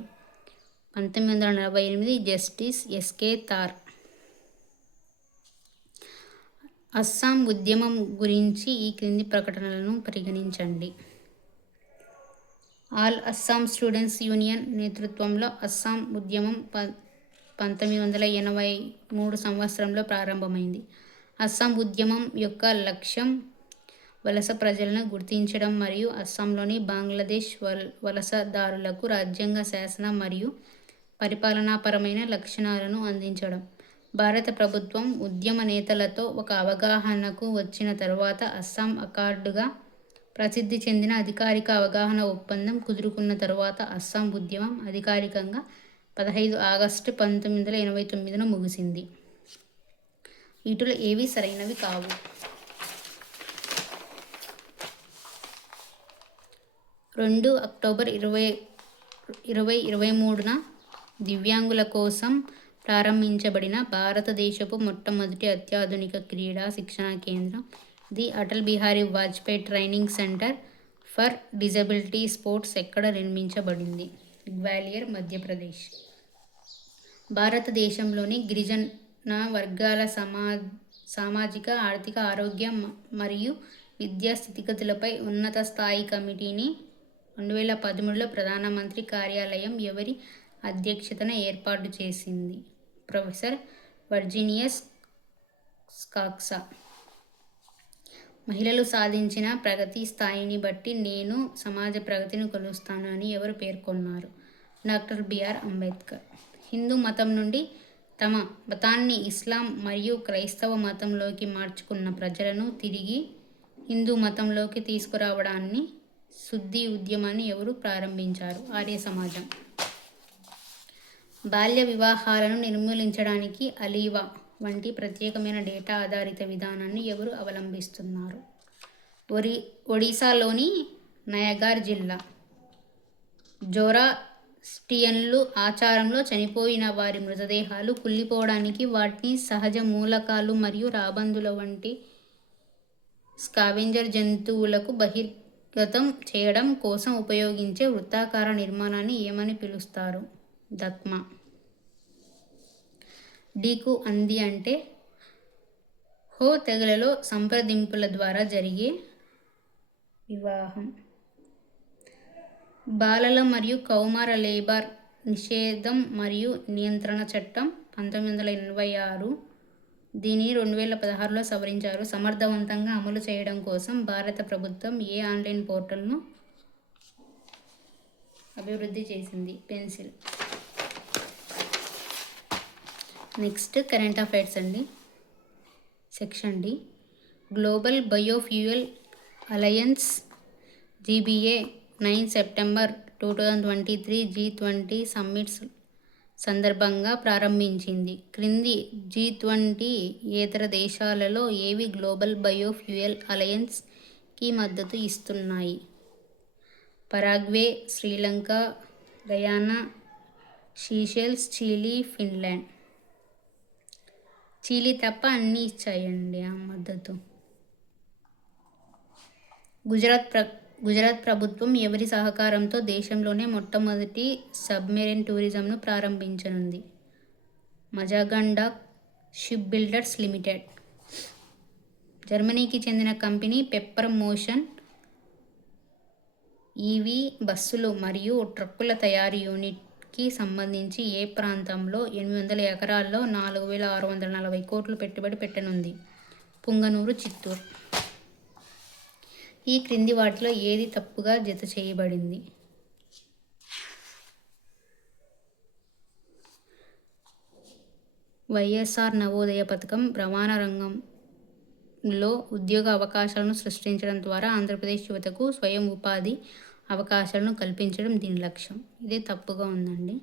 1948 జస్టిస్ ఎస్కే తార్. అస్సాం ఉద్యమం గురించి ఈ క్రింది ప్రకటనలను పరిగణించండి. ఆల్ అస్సాం స్టూడెంట్స్ యూనియన్ నేతృత్వంలో అస్సాం ఉద్యమం 1983 సంవత్సరంలో ప్రారంభమైంది. అస్సాం ఉద్యమం యొక్క లక్ష్యం వలస ప్రజలను గుర్తించడం మరియు అస్సాంలోని బంగ్లాదేశ్ వలసదారులకు రాజ్యాంగ, శాసన మరియు పరిపాలనాపరమైన లక్షణాలను అందించడం. భారత ప్రభుత్వం ఉద్యమ నేతలతో ఒక అవగాహనకు వచ్చిన తరువాత అస్సాం అకార్డుగా ప్రసిద్ధి చెందిన అధికారిక అవగాహన ఒప్పందం కుదురుకున్న తరువాత అస్సాం ఉద్యమం అధికారికంగా 15 ఆగస్టు 1989న ముగిసింది. వీటిలో ఏవి సరైనవి కావు. 2 అక్టోబర్ 2023న దివ్యాంగుల కోసం ప్రారంభించబడిన భారతదేశపు మొట్టమొదటి అత్యాధునిక క్రీడా శిక్షణా కేంద్రం the Atal Bihari Vajpayee training centre for disability sports ఎక్కడ నిర్మించబడింది? గ్వాలియర్, మధ్యప్రదేశ్. భారతదేశంలోని గిరిజన వర్గాల సామాజిక, ఆర్థిక, ఆరోగ్య మరియు విద్యా స్థితిగతులపై ఉన్నత స్థాయి కమిటీని 2013లో ప్రధానమంత్రి కార్యాలయం ఎవరి అధ్యక్షతన ఏర్పాటు చేసింది? ప్రొఫెసర్ వర్జీనియస్ కాక్సా. మహిళలు సాధించిన ప్రగతి స్థాయిని బట్టి నేను సమాజ ప్రగతిని కొలుస్తాను అని ఎవరు పేర్కొన్నారు? Doctor BR Ambedkar. హిందూ మతం నుండి తమ మతాన్ని ఇస్లాం మరియు క్రైస్తవ మతంలోకి మార్చుకున్న ప్రజలను తిరిగి హిందూ మతంలోకి తీసుకురావడాన్ని శుద్ధి ఉద్యమాన్ని ఎవరు ప్రారంభించారు? ఆర్య సమాజం. బాల్య వివాహాలను నిర్మూలించడానికి అలీవా వంటి ప్రత్యేకమైన డేటా ఆధారిత విధానాన్ని ఎవరు అవలంబిస్తున్నారు? ఒడిశాలోని నయగార్ జిల్లా. జోరాస్ట్రియన్లు ఆచారంలో చనిపోయిన వారి మృతదేహాలు కుళ్ళిపోవడానికి వాటిని సహజ మూలకాలు మరియు రాబందుల వంటి స్కావెంజర్ జంతువులకు బహిర్గతం చేయడం కోసం ఉపయోగించే వృత్తాకార నిర్మాణాన్ని ఏమని పిలుస్తారు? దక్మా. డీకు అంది అంటే హో తెగలలో సంప్రదింపుల ద్వారా జరిగే వివాహం. బాలల మరియు కౌమార లేబర్ నిషేధం మరియు నియంత్రణ చట్టం 1986. దీనిని 2016లో సవరించారు. సమర్థవంతంగా అమలు చేయడం కోసం భారత ప్రభుత్వం ఏ ఆన్లైన్ పోర్టల్ను అభివృద్ధి చేసింది? పెన్సిల్. నెక్స్ట్ కరెంట్ అఫైర్స్ అండి. Section D. Global biofuel alliance GBA 9 September 2023 G20 summits సందర్భంగా ప్రారంభించింది. క్రింది G20 యేతర దేశాలలో ఏవి గ్లోబల్ బయోఫ్యూయల్ అలయన్స్కి మద్దతు ఇస్తున్నాయి? Paraguay, Sri Lanka, Guyana, Seychelles, Chile, Finland. Chile తప్ప అన్నీ ఇచ్చాయండి ఆ మద్దతు. గుజరాత్ ప్రభుత్వం ఎవరి సహకారంతో దేశంలోనే మొట్టమొదటి సబ్మెరైన్ టూరిజంను ప్రారంభించనుంది? Mazagon ship builders limited. జర్మనీకి చెందిన కంపెనీ పెప్పర్ మోషన్ ఈవీ బస్సులు మరియు ట్రక్కుల తయారీ యూనిట్కి సంబంధించి ఏ ప్రాంతంలో 800 ఎకరాల్లో 4,640 కోట్లు పెట్టుబడి పెట్టనుంది? పుంగనూరు, చిత్తూరు. ఈ క్రింది వాటిలో ఏది తప్పుగా జత చేయబడింది? వైఎస్ఆర్ నవోదయ పథకం రవాణా రంగంలో ఉద్యోగ అవకాశాలను సృష్టించడం ద్వారా ఆంధ్రప్రదేశ్ యువతకు స్వయం ఉపాధి అవకాశాలను కల్పించడం దీని లక్ష్యం. ఇదే తప్పుగా ఉందండి.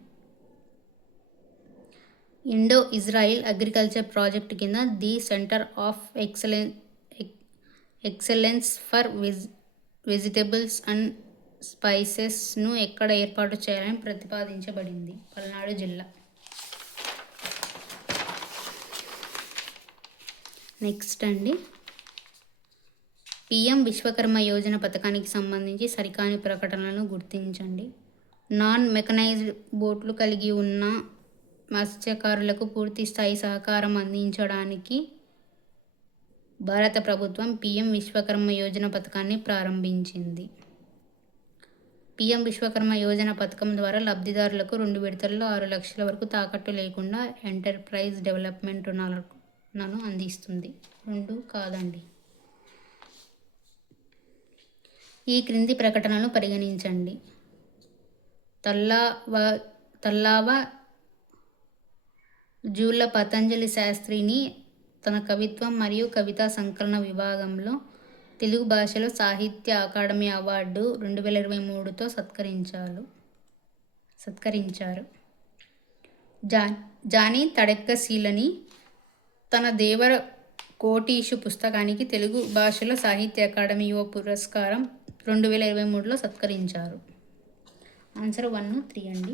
ఇండో ఇజ్రాయిల్ అగ్రికల్చర్ ప్రాజెక్టు కింద the centre of excellence for vegetables and స్పైసెస్ను ఎక్కడ ఏర్పాటు చేయాలని ప్రతిపాదించబడింది? పల్నాడు జిల్లా. నెక్స్ట్ అండి, పిఎం విశ్వకర్మ యోజన పథకానికి సంబంధించి సరికాని ప్రకటనలను గుర్తించండి. నాన్ మెకనైజ్డ్ బోట్లు కలిగి ఉన్న మత్స్యకారులకు పూర్తి స్థాయి సహకారం అందించడానికి భారత ప్రభుత్వం పిఎం విశ్వకర్మ యోజన పథకాన్ని ప్రారంభించింది. పిఎం విశ్వకర్మ యోజన పథకం ద్వారా లబ్ధిదారులకు 2 విడతల్లో 6 లక్షల వరకు తాకట్టు లేకుండా ఎంటర్ప్రైజ్ డెవలప్మెంట్ రుణాలను అందిస్తుంది. 2 కాదండి. ఈ క్రింది ప్రకటనలు పరిగణించండి. తల్లావ జూళ్ళ పతంజలి శాస్త్రిని తన కవిత్వం మరియు కవితా సంకలన విభాగంలో తెలుగు భాషలో సాహిత్య అకాడమీ అవార్డు 2023తో సత్కరించారు. జానీ తడెక్కశీలని తన దేవర కోటీషు పుస్తకానికి తెలుగు భాషలో సాహిత్య అకాడమీ యువ పురస్కారం 2023లో సత్కరించారు. ఆన్సర్ 1, 3 అండి.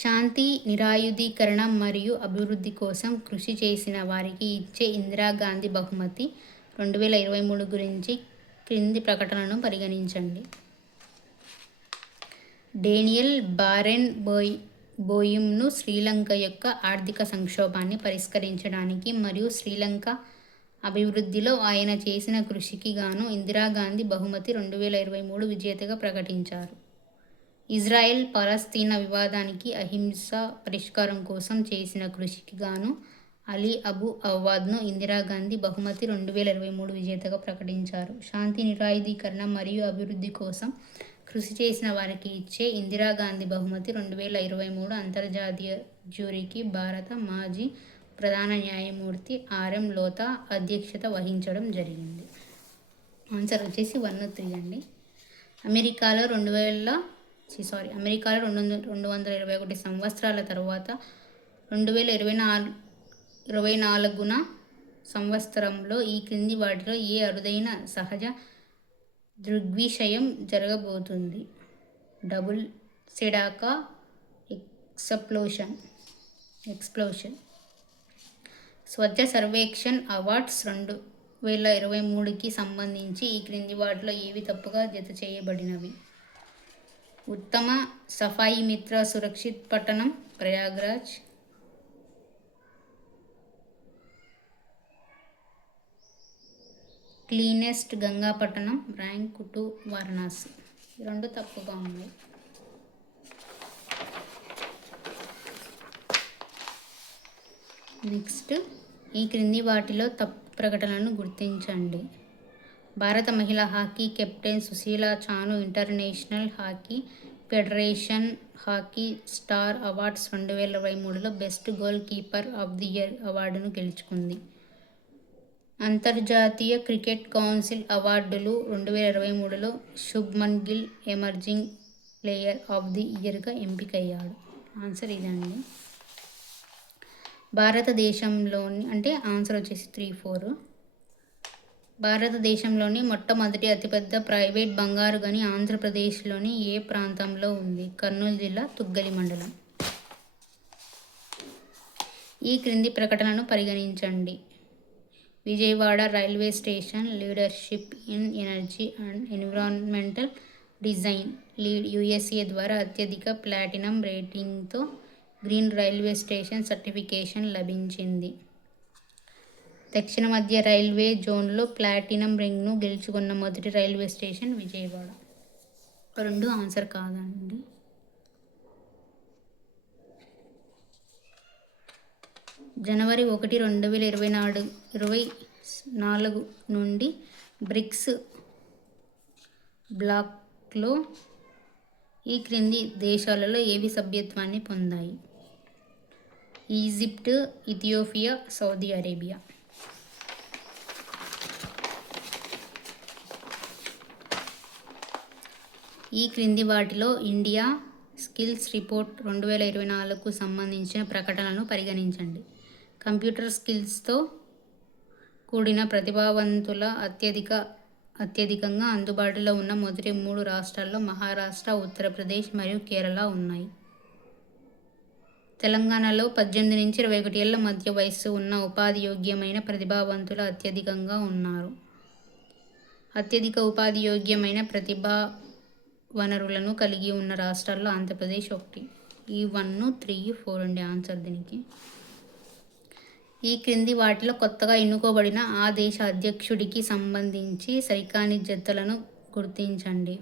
శాంతి, నిరాయుధీకరణ మరియు అభివృద్ధి కోసం కృషి చేసిన వారికి ఇచ్చే ఇందిరాగాంధీ బహుమతి 2023 గురించి క్రింది ప్రకటనను పరిగణించండి. డేనియల్ బారెన్ బోయిమ్ను శ్రీలంక యొక్క ఆర్థిక సంక్షోభాన్ని పరిష్కరించడానికి మరియు శ్రీలంక అభివృద్ధిలో ఆయన చేసిన కృషికి గాను ఇందిరాగాంధీ బహుమతి 2023 విజేతగా ప్రకటించారు. ఇజ్రాయెల్ పాలస్తీనా వివాదానికి అహింసా పరిష్కారం కోసం చేసిన కృషికి గాను అలీ అబు అవ్వాద్ను ఇందిరాగాంధీ బహుమతి 2023 విజేతగా ప్రకటించారు. శాంతి, నిరాయుధీకరణ మరియు అభివృద్ధి కోసం కృషి చేసిన వారికి ఇచ్చే ఇందిరాగాంధీ బహుమతి 2023 అంతర్జాతీయ జ్యూరీకి భారత మాజీ ప్రధాన న్యాయమూర్తి ఆర్ఎం లోతా అధ్యక్షత వహించడం జరిగింది. ఆన్సర్ వచ్చేసి 1, 3 అండి. అమెరికాలో 221 సంవత్సరాల తర్వాత 2024 సంవత్సరంలో ఈ క్రింది వాటిలో ఏ అరుదైన సహజ దృగ్విషయం జరగబోతుంది? డబుల్ సెడాకా ఎక్స్ప్లోషన్. స్వచ్ఛ సర్వేక్షణ్ అవార్డ్స్ 2023కి సంబంధించి ఈ క్రింది వాటిలో ఏవి తప్పుగా జత చేయబడినవి? ఉత్తమ సఫాయి మిత్ర సురక్షిత్ పట్టణం ప్రయాగ్రాజ్, క్లీనెస్ట్ గంగా పట్టణం ర్యాంక్ 2 వారణాసి. 2 తప్పుగా ఉన్నాయి. నెక్స్ట్, ఈ క్రింది వాటిలో తప్పు ప్రకటనలను గుర్తించండి. భారత మహిళా hockey captain Sushila Chanu international hockey federation hockey star awards 2023లో best goalkeeper of the year అవార్డును గెలుచుకుంది. అంతర్జాతీయ క్రికెట్ కౌన్సిల్ అవార్డులు 2023లో Shubman Gill emerging player of the ఇయర్గా ఎంపికయ్యాడు. ఆన్సర్ ఇదండి. భారతదేశంలోని ఆన్సర్ వచ్చేసి 3, 4. భారతదేశంలోని మొట్టమొదటి అతిపెద్ద ప్రైవేట్ బంగారు గని ఆంధ్రప్రదేశ్లోని ఏ ప్రాంతంలో ఉంది? కర్నూలు జిల్లా, తుగ్గలి మండలం. ఈ క్రింది ప్రకటనను పరిగణించండి. Vijayawada railway station leadership in energy and environmental design lead USA ద్వారా అత్యధిక ప్లాటినం రేటింగ్తో గ్రీన్ రైల్వే స్టేషన్ సర్టిఫికేషన్ లభించింది. దక్షిణ మధ్య రైల్వే జోన్లో ప్లాటినం రింగ్ను గెలుచుకున్న మొదటి రైల్వే స్టేషన్ విజయవాడ. 2 ఆన్సర్ కాదండి. జనవరి 1, 2024 నుండి బ్రిక్స్ బ్లాక్లో ఈ క్రింది దేశాలలో ఏవి సభ్యత్వాన్ని పొందాయి? Egypt, Ethiopia, Saudi Arabia. ఈ క్రింది వాటిలో ఇండియా స్కిల్స్ రిపోర్ట్ 2024కు సంబంధించిన ప్రకటనలను పరిగణించండి. కంప్యూటర్ స్కిల్స్తో కూడిన ప్రతిభావంతుల అత్యధికంగా అందుబాటులో ఉన్న మొదటి 3 రాష్ట్రాల్లో మహారాష్ట్ర, ఉత్తరప్రదేశ్ మరియు కేరళ ఉన్నాయి. తెలంగాణలో 18 నుంచి 21 ఏళ్ల మధ్య వయస్సు ఉన్న ఉపాధి యోగ్యమైన ప్రతిభావంతులు అత్యధికంగా ఉన్నారు. అత్యధిక ఉపాధి యోగ్యమైన ప్రతిభా వనరులను కలిగి ఉన్న రాష్ట్రాల్లో ఆంధ్రప్రదేశ్ ఒకటి. ఈ 1, 3, 4 అండి ఆన్సర్ దీనికి. ఈ క్రింది వాటిలో కొత్తగా ఎన్నుకోబడిన ఆ దేశ అధ్యక్షుడికి సంబంధించి సరికాని జతలను గుర్తించండి.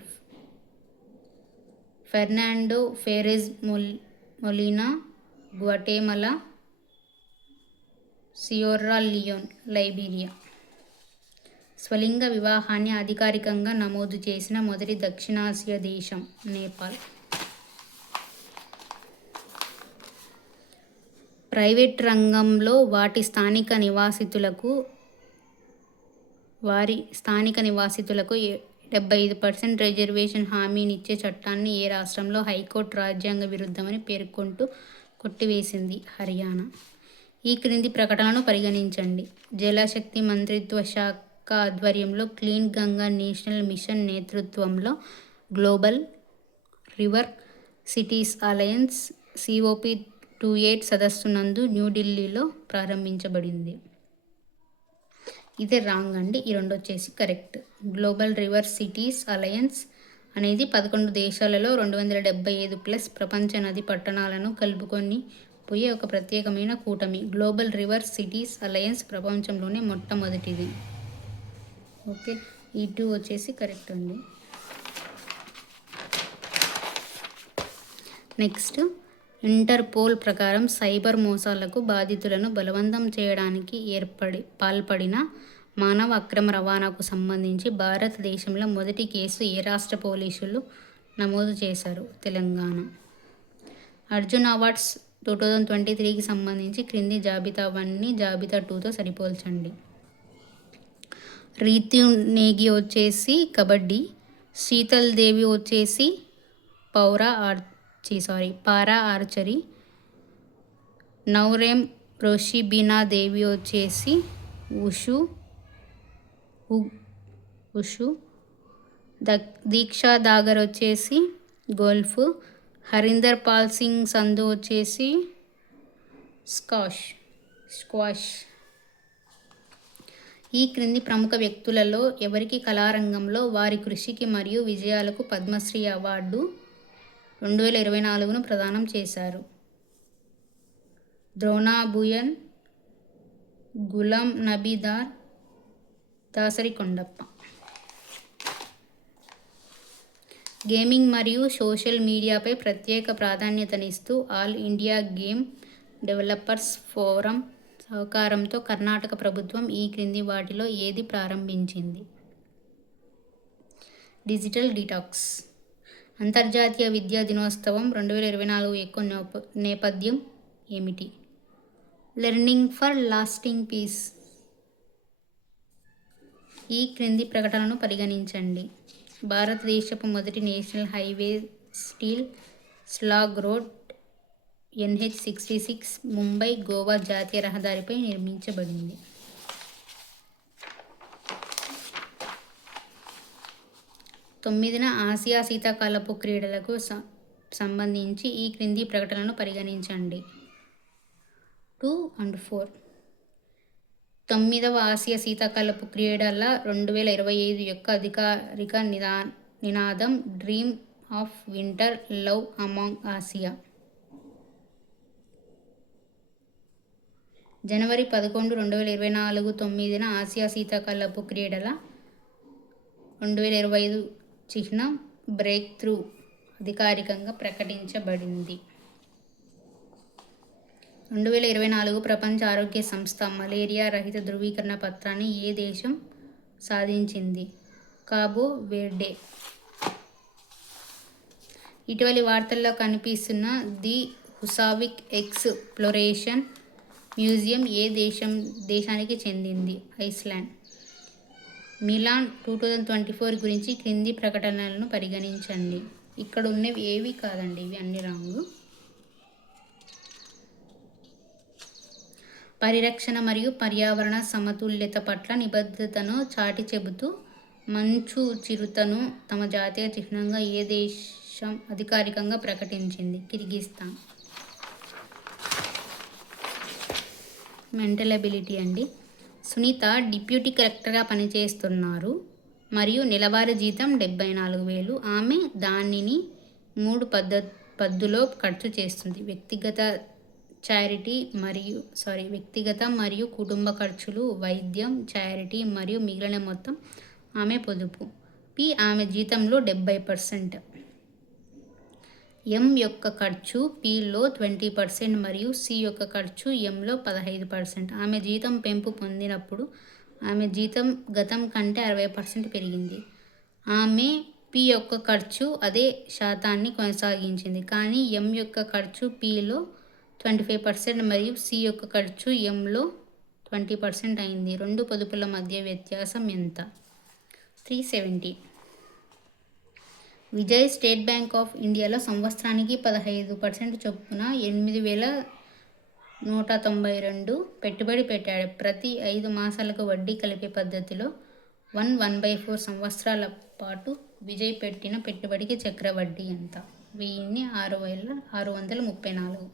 Fernando Ferez Molina, Guatemala, Sierra Leone, Liberia. స్వలింగ వివాహాన్ని అధికారికంగా నమోదు చేసిన మొదటి దక్షిణాసియా దేశం నేపాల్. ప్రైవేట్ రంగంలో వారి స్థానిక నివాసితులకు 75% రిజర్వేషన్ హామీనిచ్చే చట్టాన్ని ఏ రాష్ట్రంలో హైకోర్టు రాజ్యాంగ విరుద్ధమని పేర్కొంటూ కొట్టివేసింది? హర్యానా. ఈ క్రింది ప్రకటనలను పరిగణించండి. జలశక్తి మంత్రిత్వ శాఖ ఆధ్వర్యంలో క్లీన్ గంగా నేషనల్ మిషన్ నేతృత్వంలో global river cities alliance COP28 సదస్సు నందు న్యూఢిల్లీలో ప్రారంభించబడింది. ఇదే రాంగ్ అండి. ఈ 2 వచ్చేసి correct. Global river cities alliance అనేది 11 దేశాలలో 275+ ప్రపంచ నది పట్టణాలను కలుపుకొని పోయే ఒక ప్రత్యేకమైన కూటమి. గ్లోబల్ రివర్ సిటీస్ అలయన్స్ ప్రపంచంలోనే మొట్టమొదటిది. ఓకే, ఈ 2 వచ్చేసి కరెక్ట్ అండి. నెక్స్ట్, ఇంటర్పోల్ ప్రకారం సైబర్ మోసాలకు బాధితులను బలవంతం చేయడానికి పాల్పడిన మానవ అక్రమ రవాణాకు సంబంధించి భారతదేశంలో మొదటి కేసు ఏ రాష్ట్ర పోలీసులు నమోదు చేశారు? తెలంగాణ. అర్జున్ అవార్డ్స్ 2023కి సంబంధించి క్రింది జాబితావన్నీ జాబితా 2తో సరిపోల్చండి. రీతు నేగి వచ్చేసి కబడ్డీ, శీతల్ దేవి వచ్చేసి పారా ఆర్చరీ, నౌరేమ్ రోషిబినా దేవి వచ్చేసి ఉషు, దీక్షా దాగర్ వచ్చేసి గోల్ఫ్, హరీందర్ పాల్ సింగ్ సంధు వచ్చేసి స్క్వాష్. ఈ క్రింది ప్రముఖ వ్యక్తులలో ఎవరికి కళారంగంలో వారి కృషికి మరియు విజయాలకు పద్మశ్రీ అవార్డు 2024ను ప్రదానం చేశారు? ద్రోణా భుయన్, గులాం నబీ దాసరి కొండప్ప. గేమింగ్ మరియు సోషల్ మీడియాపై ప్రత్యేక ప్రాధాన్యతనిస్తూ all India game developers forum సహకారంతో కర్ణాటక ప్రభుత్వం ఈ క్రింది వాటిలో ఏది ప్రారంభించింది? Digital detox. అంతర్జాతీయ విద్యా దినోత్సవం 2024 యొక్క నేపథ్యం ఏమిటి? Learning for lasting peace. ఈ క్రింది ప్రకటనను పరిగణించండి. భారతదేశపు మొదటి national highway steel slag road NH66 Mumbai Goa జాతీయ రహదారిపై నిర్మించబడింది. తొమ్మిదిన ఆసియా శీతాకాలపు క్రీడలకు సంబంధించి ఈ క్రింది ప్రకటనలను పరిగణించండి. 2 and 4. 9వ ఆసియా శీతాకాలపు క్రీడల 2025 యొక్క అధికారిక నినాదం dream of winter love among Asia. జనవరి 11, 2024 9న ఆసియా శీతాకాలపు క్రీడల 2025 చిహ్నం బ్రేక్ త్రూ అధికారికంగా ప్రకటించబడింది. 2024 ప్రపంచ ఆరోగ్య సంస్థ మలేరియా రహిత ధృవీకరణ పత్రాన్ని ఏ దేశం సాధించింది? కాబో వెర్డే. ఇటీవలి వార్తల్లో కనిపిస్తున్న ది హుసావిక్ ఎక్స్ప్లోరేషన్ మ్యూజియం ఏ దేశానికి చెందింది? ఐస్లాండ్. మిలాన్ 2024 గురించి క్రింది ప్రకటనలను పరిగణించండి. ఇక్కడ ఉన్నవి ఏవి కాదండి, ఇవి అన్ని రాంగు. పరిరక్షణ మరియు పర్యావరణ సమతుల్యత పట్ల నిబద్ధతను చాటి చెబుతూ మంచు చిరుతను తమ జాతీయ చిహ్నంగా ఏ దేశం అధికారికంగా ప్రకటించింది? కిర్గిస్థాన్. మెంటల్ ఎబిలిటీ అండి. సునీత డిప్యూటీ కలెక్టర్గా పనిచేస్తున్నారు మరియు నెలవారీ జీతం 74,000. ఆమె దానిని 3 పద్ధతిలో ఖర్చు చేస్తుంది. వ్యక్తిగత మరియు కుటుంబ ఖర్చులు, వైద్యం, చారిటీ మరియు మిగిలిన మొత్తం ఆమె పొదుపు. పి ఆమె జీతంలో 70%. ఎం యొక్క ఖర్చు పిలో 20% మరియు సి యొక్క ఖర్చు ఎంలో 15%. ఆమె జీతం పెంపు పొందినప్పుడు ఆమె జీతం గతం కంటే 60% పెరిగింది. ఆమె పి యొక్క ఖర్చు అదే శాతాన్ని కొనసాగించింది, కానీ ఎం యొక్క ఖర్చు పిలో 25% మరియు సి యొక్క ఖర్చు ఎంలో 20% అయింది. రెండు పొదుపుల మధ్య వ్యత్యాసం ఎంత? 370. విజయ్ స్టేట్ బ్యాంక్ ఆఫ్ ఇండియాలో సంవత్సరానికి 15% చొప్పున 8,192 పెట్టుబడి పెట్టాడు. ప్రతి 5 మాసాలకు వడ్డీ కలిపే పద్ధతిలో 1/4 సంవత్సరాల పాటు విజయ్ పెట్టిన పెట్టుబడికి చక్రవడ్డీ ఎంత? 1,634.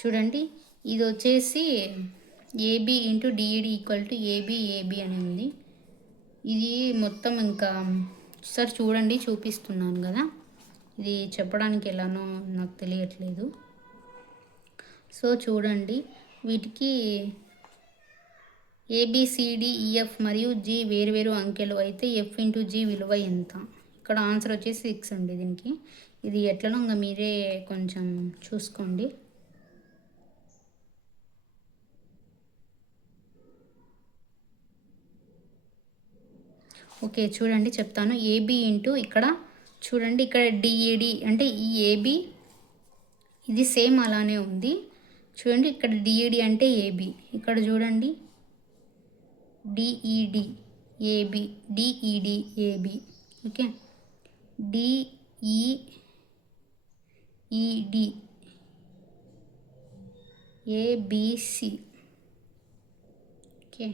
చూడండి, ఇది వచ్చేసి AB into DED equal to AB అని ఉంది. ఇది మొత్తం ఇంకా సార్ చూడండి, చూపిస్తున్నాను కదా, ఇది చెప్పడానికి ఎలానో నాకు తెలియట్లేదు. సో చూడండి, వీటికి ABCDEF మరియు జి వేరువేరు అంకెలు అయితే ఎఫ్ ఇంటూ జి విలువ ఎంత? ఇక్కడ ఆన్సర్ వచ్చేసి 6 అండి దీనికి. ఇది ఎట్లనో ఇంకా మీరే కొంచెం చూసుకోండి. ఓకే, చూడండి చెప్తాను. ఏబి ఇంటూ ఇక్కడ చూడండి, ఇక్కడ డిఈడి అంటే ఈ ఏబి ఇది సేమ్ అలానే ఉంది. చూడండి, ఇక్కడ డిఈడి అంటే ఏబి, ఇక్కడ చూడండి DED AB, DED AB. Okay, DED ABC. Okay,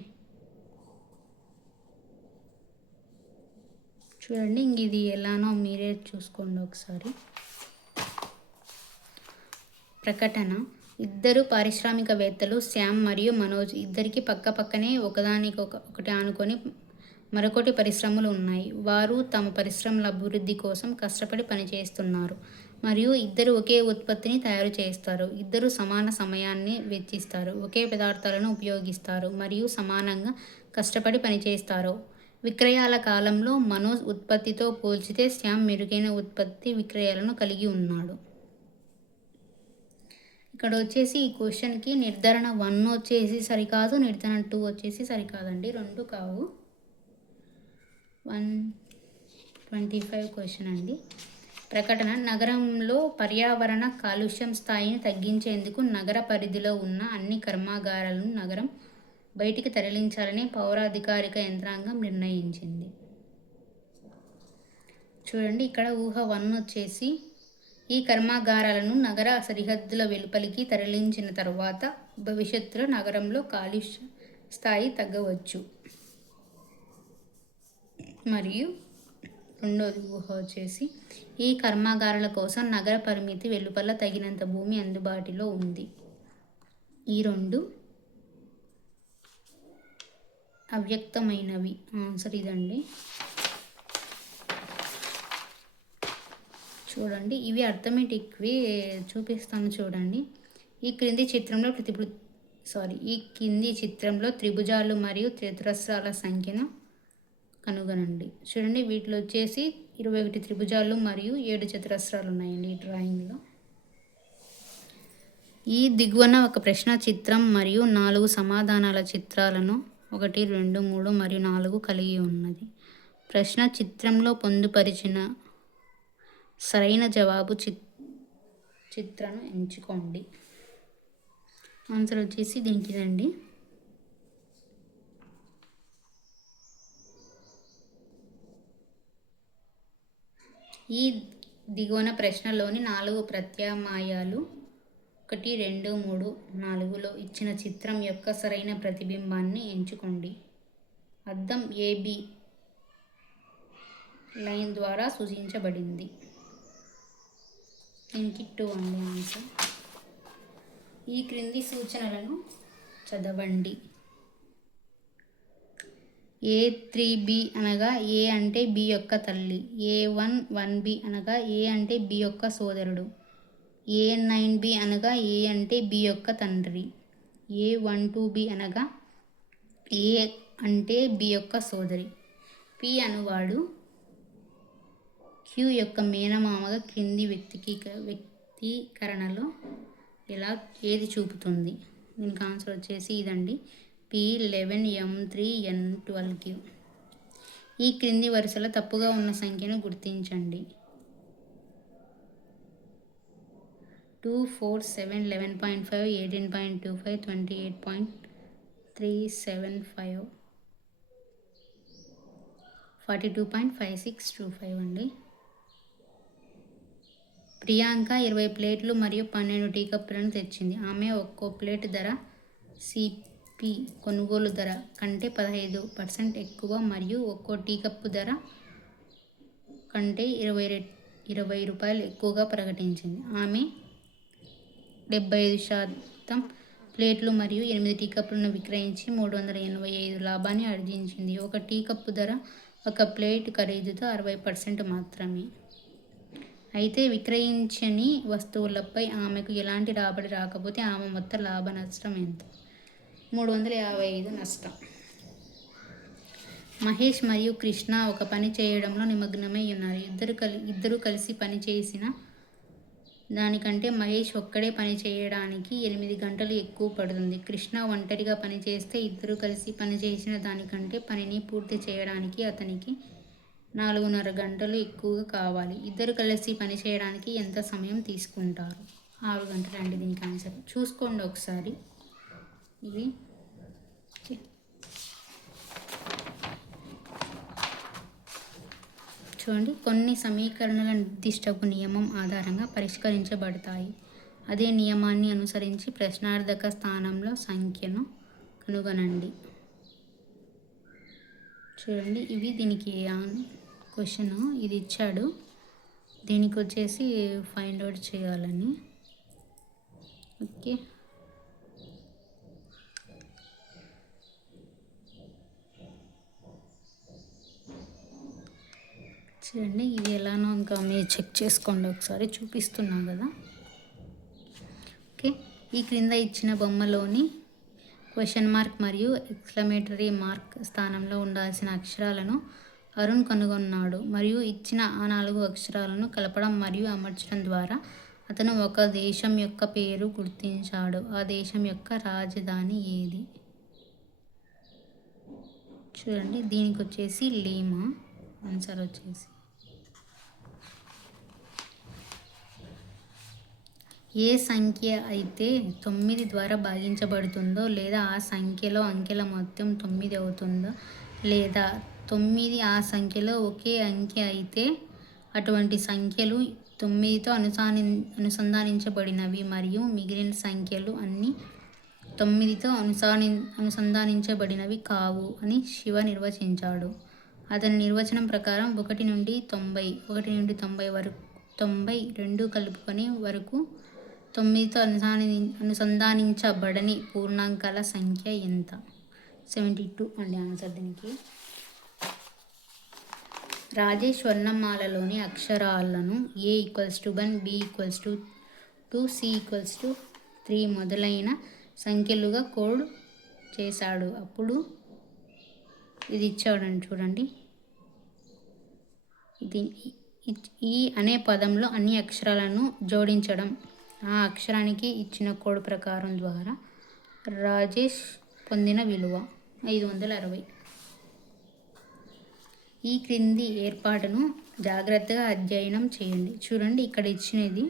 చూడండి, ఇంక ఇది ఎలానో మీరే చూసుకోండి ఒకసారి. ప్రకటన. ఇద్దరు పారిశ్రామికవేత్తలు శ్యామ్ మరియు మనోజ్ ఇద్దరికి పక్కనే ఒకటి ఆనుకొని మరొకటి పరిశ్రమలు ఉన్నాయి. వారు తమ పరిశ్రమల అభివృద్ధి కోసం కష్టపడి పనిచేస్తున్నారు మరియు ఇద్దరు ఒకే ఉత్పత్తిని తయారు చేస్తారు. ఇద్దరు సమాన సమయాన్ని వెచ్చిస్తారు, ఒకే పదార్థాలను ఉపయోగిస్తారు మరియు సమానంగా కష్టపడి పనిచేస్తారు. విక్రయాల కాలంలో మనోజ్ ఉత్పత్తితో పోల్చితే శ్యామ్ మెరుగైన ఉత్పత్తి విక్రయాలను కలిగి ఉన్నాడు. ఇక్కడ వచ్చేసి ఈ క్వశ్చన్కి నిర్ధారణ 1 వచ్చేసి సరికాదు, నిర్ధారణ 2 వచ్చేసి సరికాదండి, రెండు కావు. 125 క్వశ్చన్ అండి. ప్రకటన. నగరంలో పర్యావరణ కాలుష్యం స్థాయిని తగ్గించేందుకు నగర పరిధిలో ఉన్న అన్ని కర్మాగారాలను నగరం బయటికి తరలించాలని పౌరాధికారిక యంత్రాంగం నిర్ణయించింది. చూడండి, ఇక్కడ ఊహ 1 వచ్చేసి ఈ కర్మాగారాలను నగర సరిహద్దుల వెలుపలికి తరలించిన తర్వాత భవిష్యత్తులో నగరంలో కాలుష్య స్థాయి తగ్గవచ్చు. మరియు రెండోది ఊహ వచ్చేసి ఈ కర్మాగారాల కోసం నగర పరిమితి వెలుపల తగినంత భూమి అందుబాటులో ఉంది. ఈ రెండు అవ్యక్తమైనవి. ఆన్సర్ ఇదండి. చూడండి, ఇవి అర్థమెటిక్వి చూపిస్తాను చూడండి. ఈ కింది చిత్రంలో త్రిభుజాలు మరియు చతురస్రాల సంఖ్యను కనుగొనండి. చూడండి, వీటిలో వచ్చేసి 21 త్రిభుజాలు మరియు 7 చతురస్రాలు ఉన్నాయండి ఈ డ్రాయింగ్లో. ఈ దిగువన ఒక ప్రశ్న చిత్రం మరియు 4 సమాధానాల చిత్రాలను 1, 2, 3 మరియు 4 కలిగి ఉన్నది. ప్రశ్న చిత్రంలో పొందుపరిచిన సరైన జవాబు చిత్రాన్ని ఎంచుకోండి. ఆన్సర్ వచ్చేసి దీనికి ఇదండి. ఈ దిగువన ప్రశ్నలోని 4 ప్రత్యామ్నాయాలు 1, 2, 3, 4లో ఇచ్చిన చిత్రం యొక్క సరైన ప్రతిబింబాన్ని ఎంచుకోండి. అద్దం ఏబి లైన్ ద్వారా సూచించబడింది. దీనికి 2 అండి ఆన్సర్. ఈ క్రింది సూచనలను చదవండి. A3B అనగా A అంటే B యొక్క తల్లి. A11B అనగా A అంటే B యొక్క సోదరుడు. A9B అనగా A అంటే B యొక్క తండ్రి. A12B అనగా A అంటే B యొక్క సోదరి. P అనువాడు Q యొక్క మేనమామగా క్రింది వ్యక్తీకరణలో ఏది చూపుతుంది? దీనికి ఆన్సర్ వచ్చేసి ఇదండి, P11M3N12Q. ఈ క్రింది వరుసలో తప్పుగా ఉన్న సంఖ్యను గుర్తించండి. 2, 4, 7, 11.5, 18.25, 28.375, 42.5625 అండి. ప్రియాంక 20 ప్లేట్లు మరియు 12 టీ కప్పులను తెచ్చింది. ఆమె ఒక్కో ప్లేట్ ధర సిపి కొనుగోలు ధర కంటే 15% ఎక్కువ మరియు ఒక్కో టీ కప్పు ధర కంటే 20 రూపాయలు ఎక్కువగా ప్రకటించింది. ఆమె 75% ప్లేట్లు మరియు 8 టీ కప్పులను విక్రయించి 385 లాభాన్ని ఆర్జించింది. ఒక టీ కప్పు ధర ఒక ప్లేట్ ఖరీదుతో 60% మాత్రమే. అయితే విక్రయించని వస్తువులపై ఆమెకు ఎలాంటి రాబడి రాకపోతే ఆమె మొత్తం లాభ నష్టం ఎంత? 355 నష్టం. మహేష్ మరియు కృష్ణ ఒక పని చేయడంలో నిమగ్నమై ఉన్నారు. ఇద్దరు కలిసి పని చేసిన దానికంటే మహేష్ ఒక్కడే పని చేయడానికి 8 గంటలు ఎక్కువ పడుతుంది. కృష్ణ ఒంటరిగా పని చేస్తే ఇద్దరు కలిసి పని చేసిన దానికంటే పనిని పూర్తి చేయడానికి అతనికి 4.5 గంటలు ఎక్కువగా కావాలి. ఇద్దరు కలిసి పని చేయడానికి ఎంత సమయం తీసుకుంటారు? 6 గంటలు అండి దీనికి ఆన్సర్. చూసుకోండి ఒకసారి ఇవి. చూడండి, కొన్ని సమీకరణాల నిర్దిష్టపు నియమం ఆధారంగా పరిష్కరించబడతాయి. అదే నియమాన్ని అనుసరించి ప్రశ్నార్థక స్థానంలో సంఖ్యను కనుగొనండి. చూడండి, ఇవి దీనికి క్వశ్చన్ ఇది ఇచ్చాడు. దీనికి వచ్చేసి ఫైండ్ అవుట్ చేయాలని. ఓకే, చూడండి ఇది ఎలానో ఇంకా మీరు చెక్ చేసుకోండి ఒకసారి, చూపిస్తున్నాం కదా. ఓకే, ఈ క్రింద ఇచ్చిన బొమ్మలోని క్వశ్చన్ మార్క్ మరియు ఎక్స్క్లమేటరీ మార్క్ స్థానంలో ఉండాల్సిన అక్షరాలను అరుణ్ కనుగొన్నాడు మరియు ఇచ్చిన ఆ 4 అక్షరాలను కలపడం మరియు అమర్చడం ద్వారా అతను ఒక దేశం యొక్క పేరు గుర్తించాడు. ఆ దేశం యొక్క రాజధాని ఏది? చూడండి, దీనికి వచ్చేసి లీమా. ఆన్సర్ వచ్చేసి ఏ సంఖ్య అయితే 9 ద్వారా భాగించబడుతుందో లేదా ఆ సంఖ్యలో అంకెల మొత్తం 9 అవుతుందో లేదా 9 ఆ సంఖ్యలో ఒకే అంకె అయితే అటువంటి సంఖ్యలు 9తో అనుసంధానించబడినవి మరియు మిగిలిన సంఖ్యలు అన్నీ 9తో అనుసంధానించబడినవి కావు అని శివ నిర్వచించాడు. అతని నిర్వచనం ప్రకారం 1 నుండి 90 వరకు 92 కలుపుకొని వరకు 9తో అనుసంధానించబడని పూర్ణాంకాల సంఖ్య ఎంత? 72 అండి ఆన్సర్ దీనికి. రాజేష్ వర్ణమాలలోని అక్షరాలను A=1, B=2, C=3 మొదలైన సంఖ్యలుగా కోడ్ చేశాడు. అప్పుడు ఇది ఇచ్చాడండి, చూడండి. ఈ అనే పదంలో అన్ని అక్షరాలను జోడించడం, ఆ అక్షరానికి ఇచ్చిన కోడ్ ప్రకారం ద్వారా రాజేష్ పొందిన విలువ 560. ఈ క్రింది ఏర్పాటును జాగ్రత్తగా అధ్యయనం చేయండి. చూడండి, ఇక్కడ ఇచ్చినది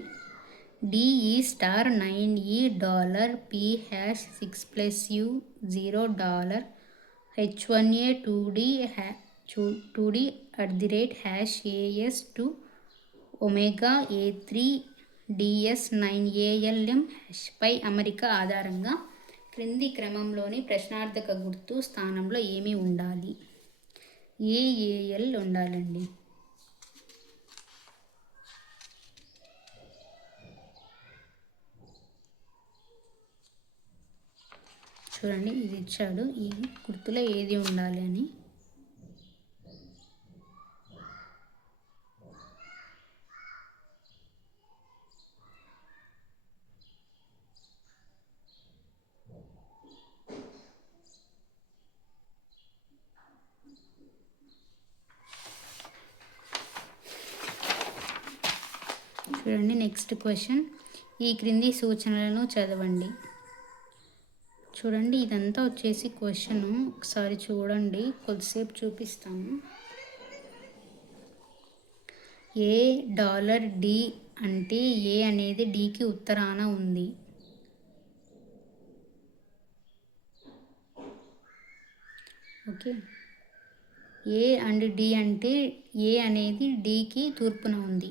DE*9E$P#6+U0 H1A2D@AS2 OMEGA A3DS9ALM పై అమరిక ఆధారంగా క్రింది క్రమంలోని ప్రశ్నార్థక గుర్తు స్థానంలో ఏమి ఉండాలి? AAL ఉండాలండి. చూడండి ఇది ఇచ్చాడు, ఈ గుర్తులో ఏది ఉండాలి అని. చూడండి నెక్స్ట్ క్వశ్చన్, ఈ క్రింది సూచనలను చదవండి. చూడండి ఇదంతా వచ్చేసి క్వశ్చన్ ఒకసారి చూడండి, కొద్దిసేపు చూపిస్తాను. $D అంటే ఏ అనేది డీకి ఉత్తరాన ఉంది. ఓకే, ఏ అండ్ డి అంటే ఏ అనేది డీకి తూర్పున ఉంది.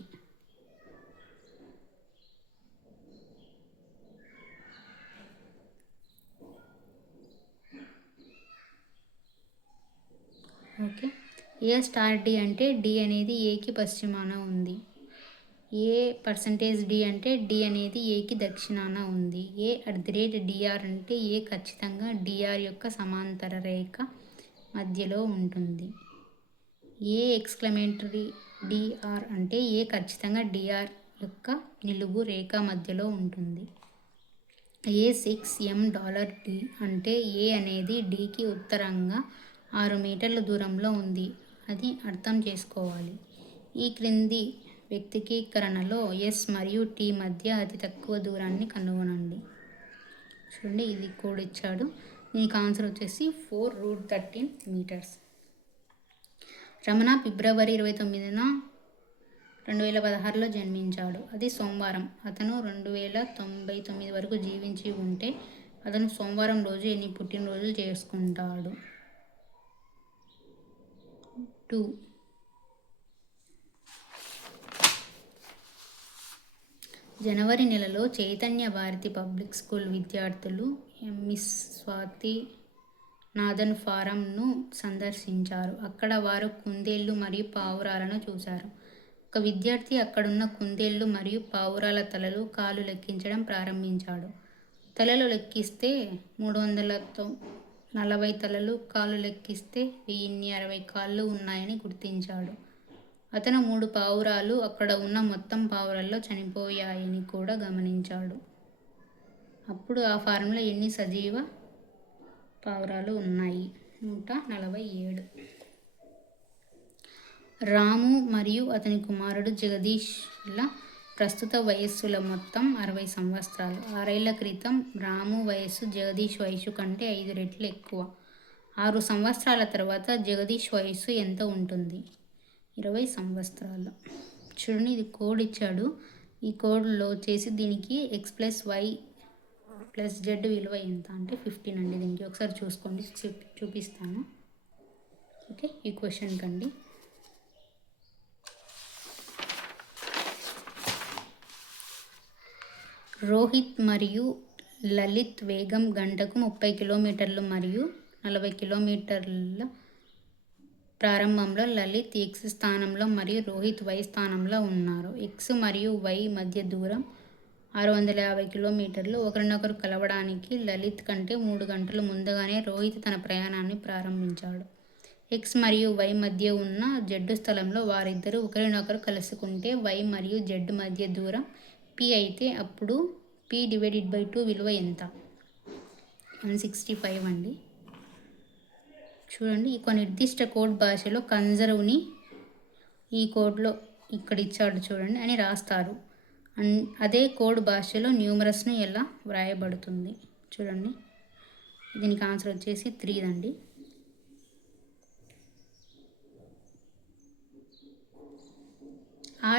ఓకే, A*D అంటే డి అనేది ఏకి పశ్చిమాన ఉంది. A%D అంటే డి అనేది ఏకి దక్షిణాన ఉంది. A@DR అంటే ఏ ఖచ్చితంగా DR యొక్క సమాంతర రేఖ మధ్యలో ఉంటుంది. A!DR అంటే ఏ ఖచ్చితంగా DR యొక్క నిలువు రేఖ మధ్యలో ఉంటుంది. A6M$D అంటే ఏ అనేది డికి ఉత్తరంగా 6 మీటర్ల దూరంలో ఉంది. అది అర్థం చేసుకోవాలి. ఈ క్రింది వ్యక్తీకరణలో ఎస్ మరియు టీ మధ్య అతి తక్కువ దూరాన్ని కనుగొనండి. చూడండి ఇది కోడ్ ఇచ్చాడు, దీనికి ఆన్సర్ వచ్చేసి 4√13 మీటర్స్. రమణ ఫిబ్రవరి 29న 2016లో జన్మించాడు. అది సోమవారం. అతను 2099 వరకు జీవించి ఉంటే అతను సోమవారం రోజు ఎన్ని పుట్టినరోజులు చేసుకుంటాడు? 2. జనవరి నెలలో చైతన్య భారతి పబ్లిక్ స్కూల్ విద్యార్థులు మిస్ స్వాతి నాథన్ ఫారంను సందర్శించారు. అక్కడ వారు కుందేళ్లు మరియు పావురాలను చూశారు. ఒక విద్యార్థి అక్కడున్న కుందేళ్లు మరియు పావురాల తలలు, కాళ్ళు లెక్కించడం ప్రారంభించాడు. తలలు లెక్కిస్తే 340 తలలు, కాళ్ళు లెక్కిస్తే 1060 కాళ్ళు ఉన్నాయని గుర్తించాడు. అతను 3 పావురాలు అక్కడ ఉన్న మొత్తం పావురాల్లో చనిపోయాయని కూడా గమనించాడు. అప్పుడు ఆ ఫారంలో ఎన్ని సజీవ పావురాలు ఉన్నాయి? 147. రాము మరియు అతని కుమారుడు జగదీష్ల ప్రస్తుత వయస్సుల మొత్తం 60 సంవత్సరాలు. 6 ఏళ్ల క్రితం రాము వయస్సు జగదీష్ వయస్సు కంటే 5 రెట్లు ఎక్కువ. 6 సంవత్సరాల తర్వాత జగదీష్ వయస్సు ఎంత ఉంటుంది? 20 సంవత్సరాలు. చూడండి ఇది కోడ్ ఇచ్చాడు, ఈ కోడ్లో వచ్చేసి దీనికి x+y+z విలువ ఎంత అంటే 15 అండి. దీనికి ఒకసారి చూసుకోండి, చూపిస్తాను. ఓకే, ఈ క్వశ్చన్ కండి. రోహిత్ మరియు లలిత్ వేగం గంటకు 30 కిలోమీటర్లు మరియు 40 కిలోమీటర్ల. ప్రారంభంలో లలిత్ X స్థానంలో మరియు రోహిత్ Y స్థానంలో ఉన్నారు. X మరియు Y మధ్య దూరం 650 కిలోమీటర్లు. ఒకరినొకరు కలవడానికి లలిత్ కంటే 3 గంటలు ముందుగానే రోహిత్ తన ప్రయాణాన్ని ప్రారంభించాడు. X మరియు Y మధ్య ఉన్న Z స్థలంలో వారిద్దరూ ఒకరినొకరు కలుసుకుంటే Y మరియు Z మధ్య దూరం P అయితే అప్పుడు P/2 విలువ ఎంత? 165 అండి. చూడండి ఒక నిర్దిష్ట కోడ్ భాషలో కన్జర్వ్ని ఈ కోడ్లో ఇక్కడ ఇచ్చాడు చూడండి అని రాస్తారు. అదే కోడ్ భాషలో న్యూమరస్ను ఎలా వ్రాయబడుతుంది? చూడండి దీనికి ఆన్సర్ వచ్చేసి 3 అండి.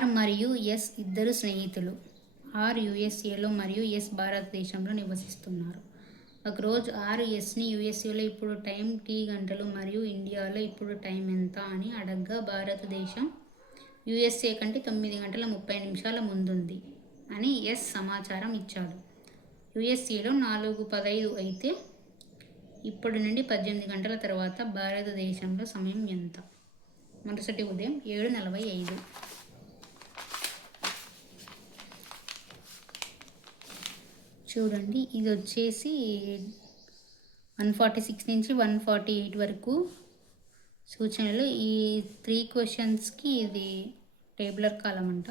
R మరియు S ఇద్దరు స్నేహితులు. R USAలో మరియు S భారతదేశంలో నివసిస్తున్నారు. ఒకరోజు R Sని USAలో ఇప్పుడు టైం T గంటలు మరియు ఇండియాలో ఇప్పుడు టైం ఎంత అని అడగ్గా భారతదేశం USA కంటే 9 గంటల 30 నిమిషాల ముందుంది అని S సమాచారం ఇచ్చాడు. USAలో 4:15 అయితే ఇప్పటి నుండి 18 గంటల తర్వాత భారతదేశంలో సమయం ఎంత? మరుసటి ఉదయం 7:45. చూడండి ఇది వచ్చేసి 146 నుంచి 148 వరకు సూచనలు. ఈ 3 క్వశ్చన్స్కి ఇది టేబులర్ కాలం అంట.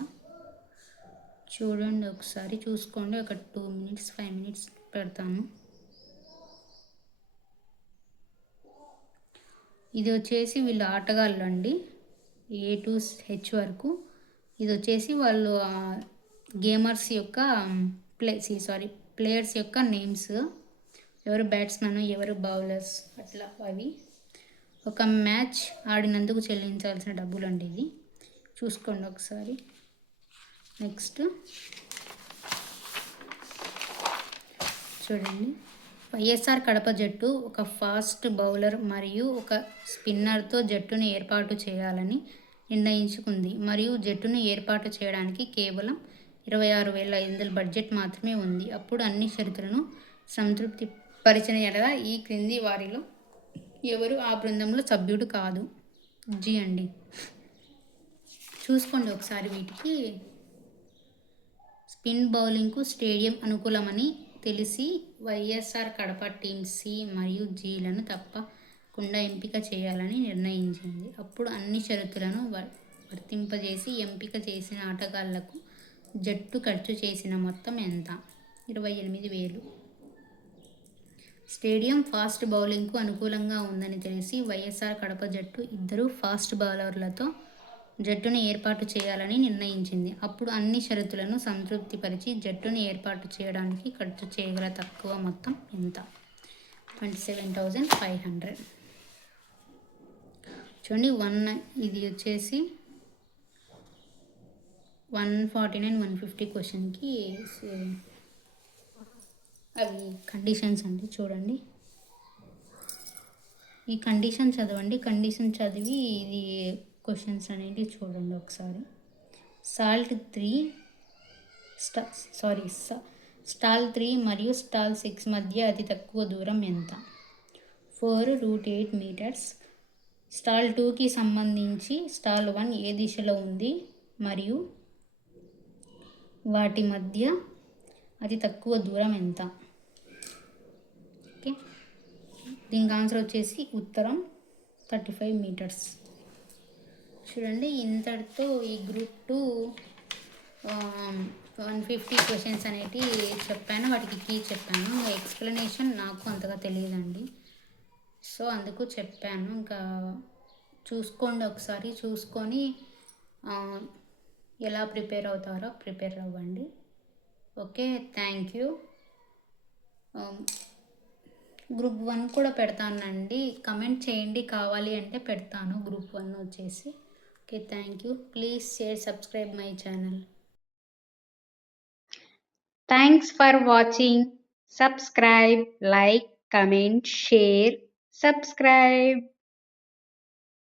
చూడండి ఒకసారి, చూసుకోండి. ఒక 2 మినిట్స్ 5 మినిట్స్ పెడతాను. ఇది వచ్చేసి వీళ్ళు ఆటగాళ్ళు అండి, A to H వరకు. ఇది వచ్చేసి వాళ్ళు గేమర్స్ యొక్క ప్లేయర్స్ యొక్క నేమ్స్, ఎవరు బ్యాట్స్మెన్, ఎవరు బౌలర్స్, అట్లా అవి. ఒక మ్యాచ్ ఆడినందుకు చెల్లించాల్సిన డబ్బులు అండి ఇది. చూసుకోండి ఒకసారి. నెక్స్ట్ చూడండి, వైఎస్ఆర్ కడప జట్టు ఒక ఫాస్ట్ బౌలర్ మరియు ఒక స్పిన్నర్తో జట్టును ఏర్పాటు చేయాలని నిర్ణయించుకుంది మరియు జట్టును ఏర్పాటు చేయడానికి కేవలం 26,500 బడ్జెట్ మాత్రమే ఉంది. అప్పుడు అన్ని షరతులను సంతృప్తి పరిచిన ఎడల ఈ క్రింది వారిలో ఎవరు ఆ బృందంలో సభ్యుడు కాదు? జీ అండి. చూసుకోండి ఒకసారి. వీటికి స్పిన్ బౌలింగ్కు స్టేడియం అనుకూలమని తెలిసి వైఎస్ఆర్ కడప టీమ్ సి మరియు జీలను తప్పకుండా ఎంపిక చేయాలని నిర్ణయించింది. అప్పుడు అన్ని షరతులను వర్తింపజేసి ఎంపిక చేసిన ఆటగాళ్లకు జట్టు ఖర్చు చేసిన మొత్తం ఎంత? 28,000. స్టేడియం ఫాస్ట్ బౌలింగ్కు అనుకూలంగా ఉందని తెలిసి వైఎస్ఆర్ కడప జట్టు 2 ఫాస్ట్ బౌలర్లతో జట్టును ఏర్పాటు చేయాలని నిర్ణయించింది. అప్పుడు అన్ని షరతులను సంతృప్తిపరిచి జట్టును ఏర్పాటు చేయడానికి ఖర్చు చేయగల తక్కువ మొత్తం ఎంత? 27,500. చూడండి, ఇది వచ్చేసి 149, 150 క్వశ్చన్కి అవి కండిషన్స్ అండి. చూడండి, ఈ కండిషన్ చదవండి. కండిషన్ చదివి ఇది క్వశ్చన్స్ అనేది చూడండి ఒకసారి. స్టాల్ 3 మరియు స్టాల్ 6 మధ్య అతి తక్కువ దూరం ఎంత? 4√8 మీటర్స్. స్టాల్ 2కి సంబంధించి స్టాల్ 1 ఏ దిశలో ఉంది మరియు వాటి మధ్య అతి తక్కువ దూరం ఎంత? ఓకే, దీనికి ఆన్సర్ వచ్చేసి ఉత్తరం 35 మీటర్స్. చూడండి, ఇంతటితో ఈ గ్రూప్ 2 150 క్వశ్చన్స్ అనేవి చెప్పాను. వాటికి కీ చెప్పాను. ఎక్స్ప్లెనేషన్ నాకు అంతగా తెలియదండి, సో అందుకు చెప్పాను. ఇంకా చూసుకోండి ఒకసారి. చూసుకొని ఎలా ప్రిపేర్ అవుతారో ప్రిపేర్ అవ్వండి. Okay, thank you. గ్రూప్ 1 కూడా పెడతానండి. కమెంట్ చేయండి, కావాలి అంటే పెడతాను గ్రూప్ 1 వచ్చేసి. Okay, thank you. Please share, subscribe my channel. Thanks for watching. Subscribe, like, comment, share, subscribe.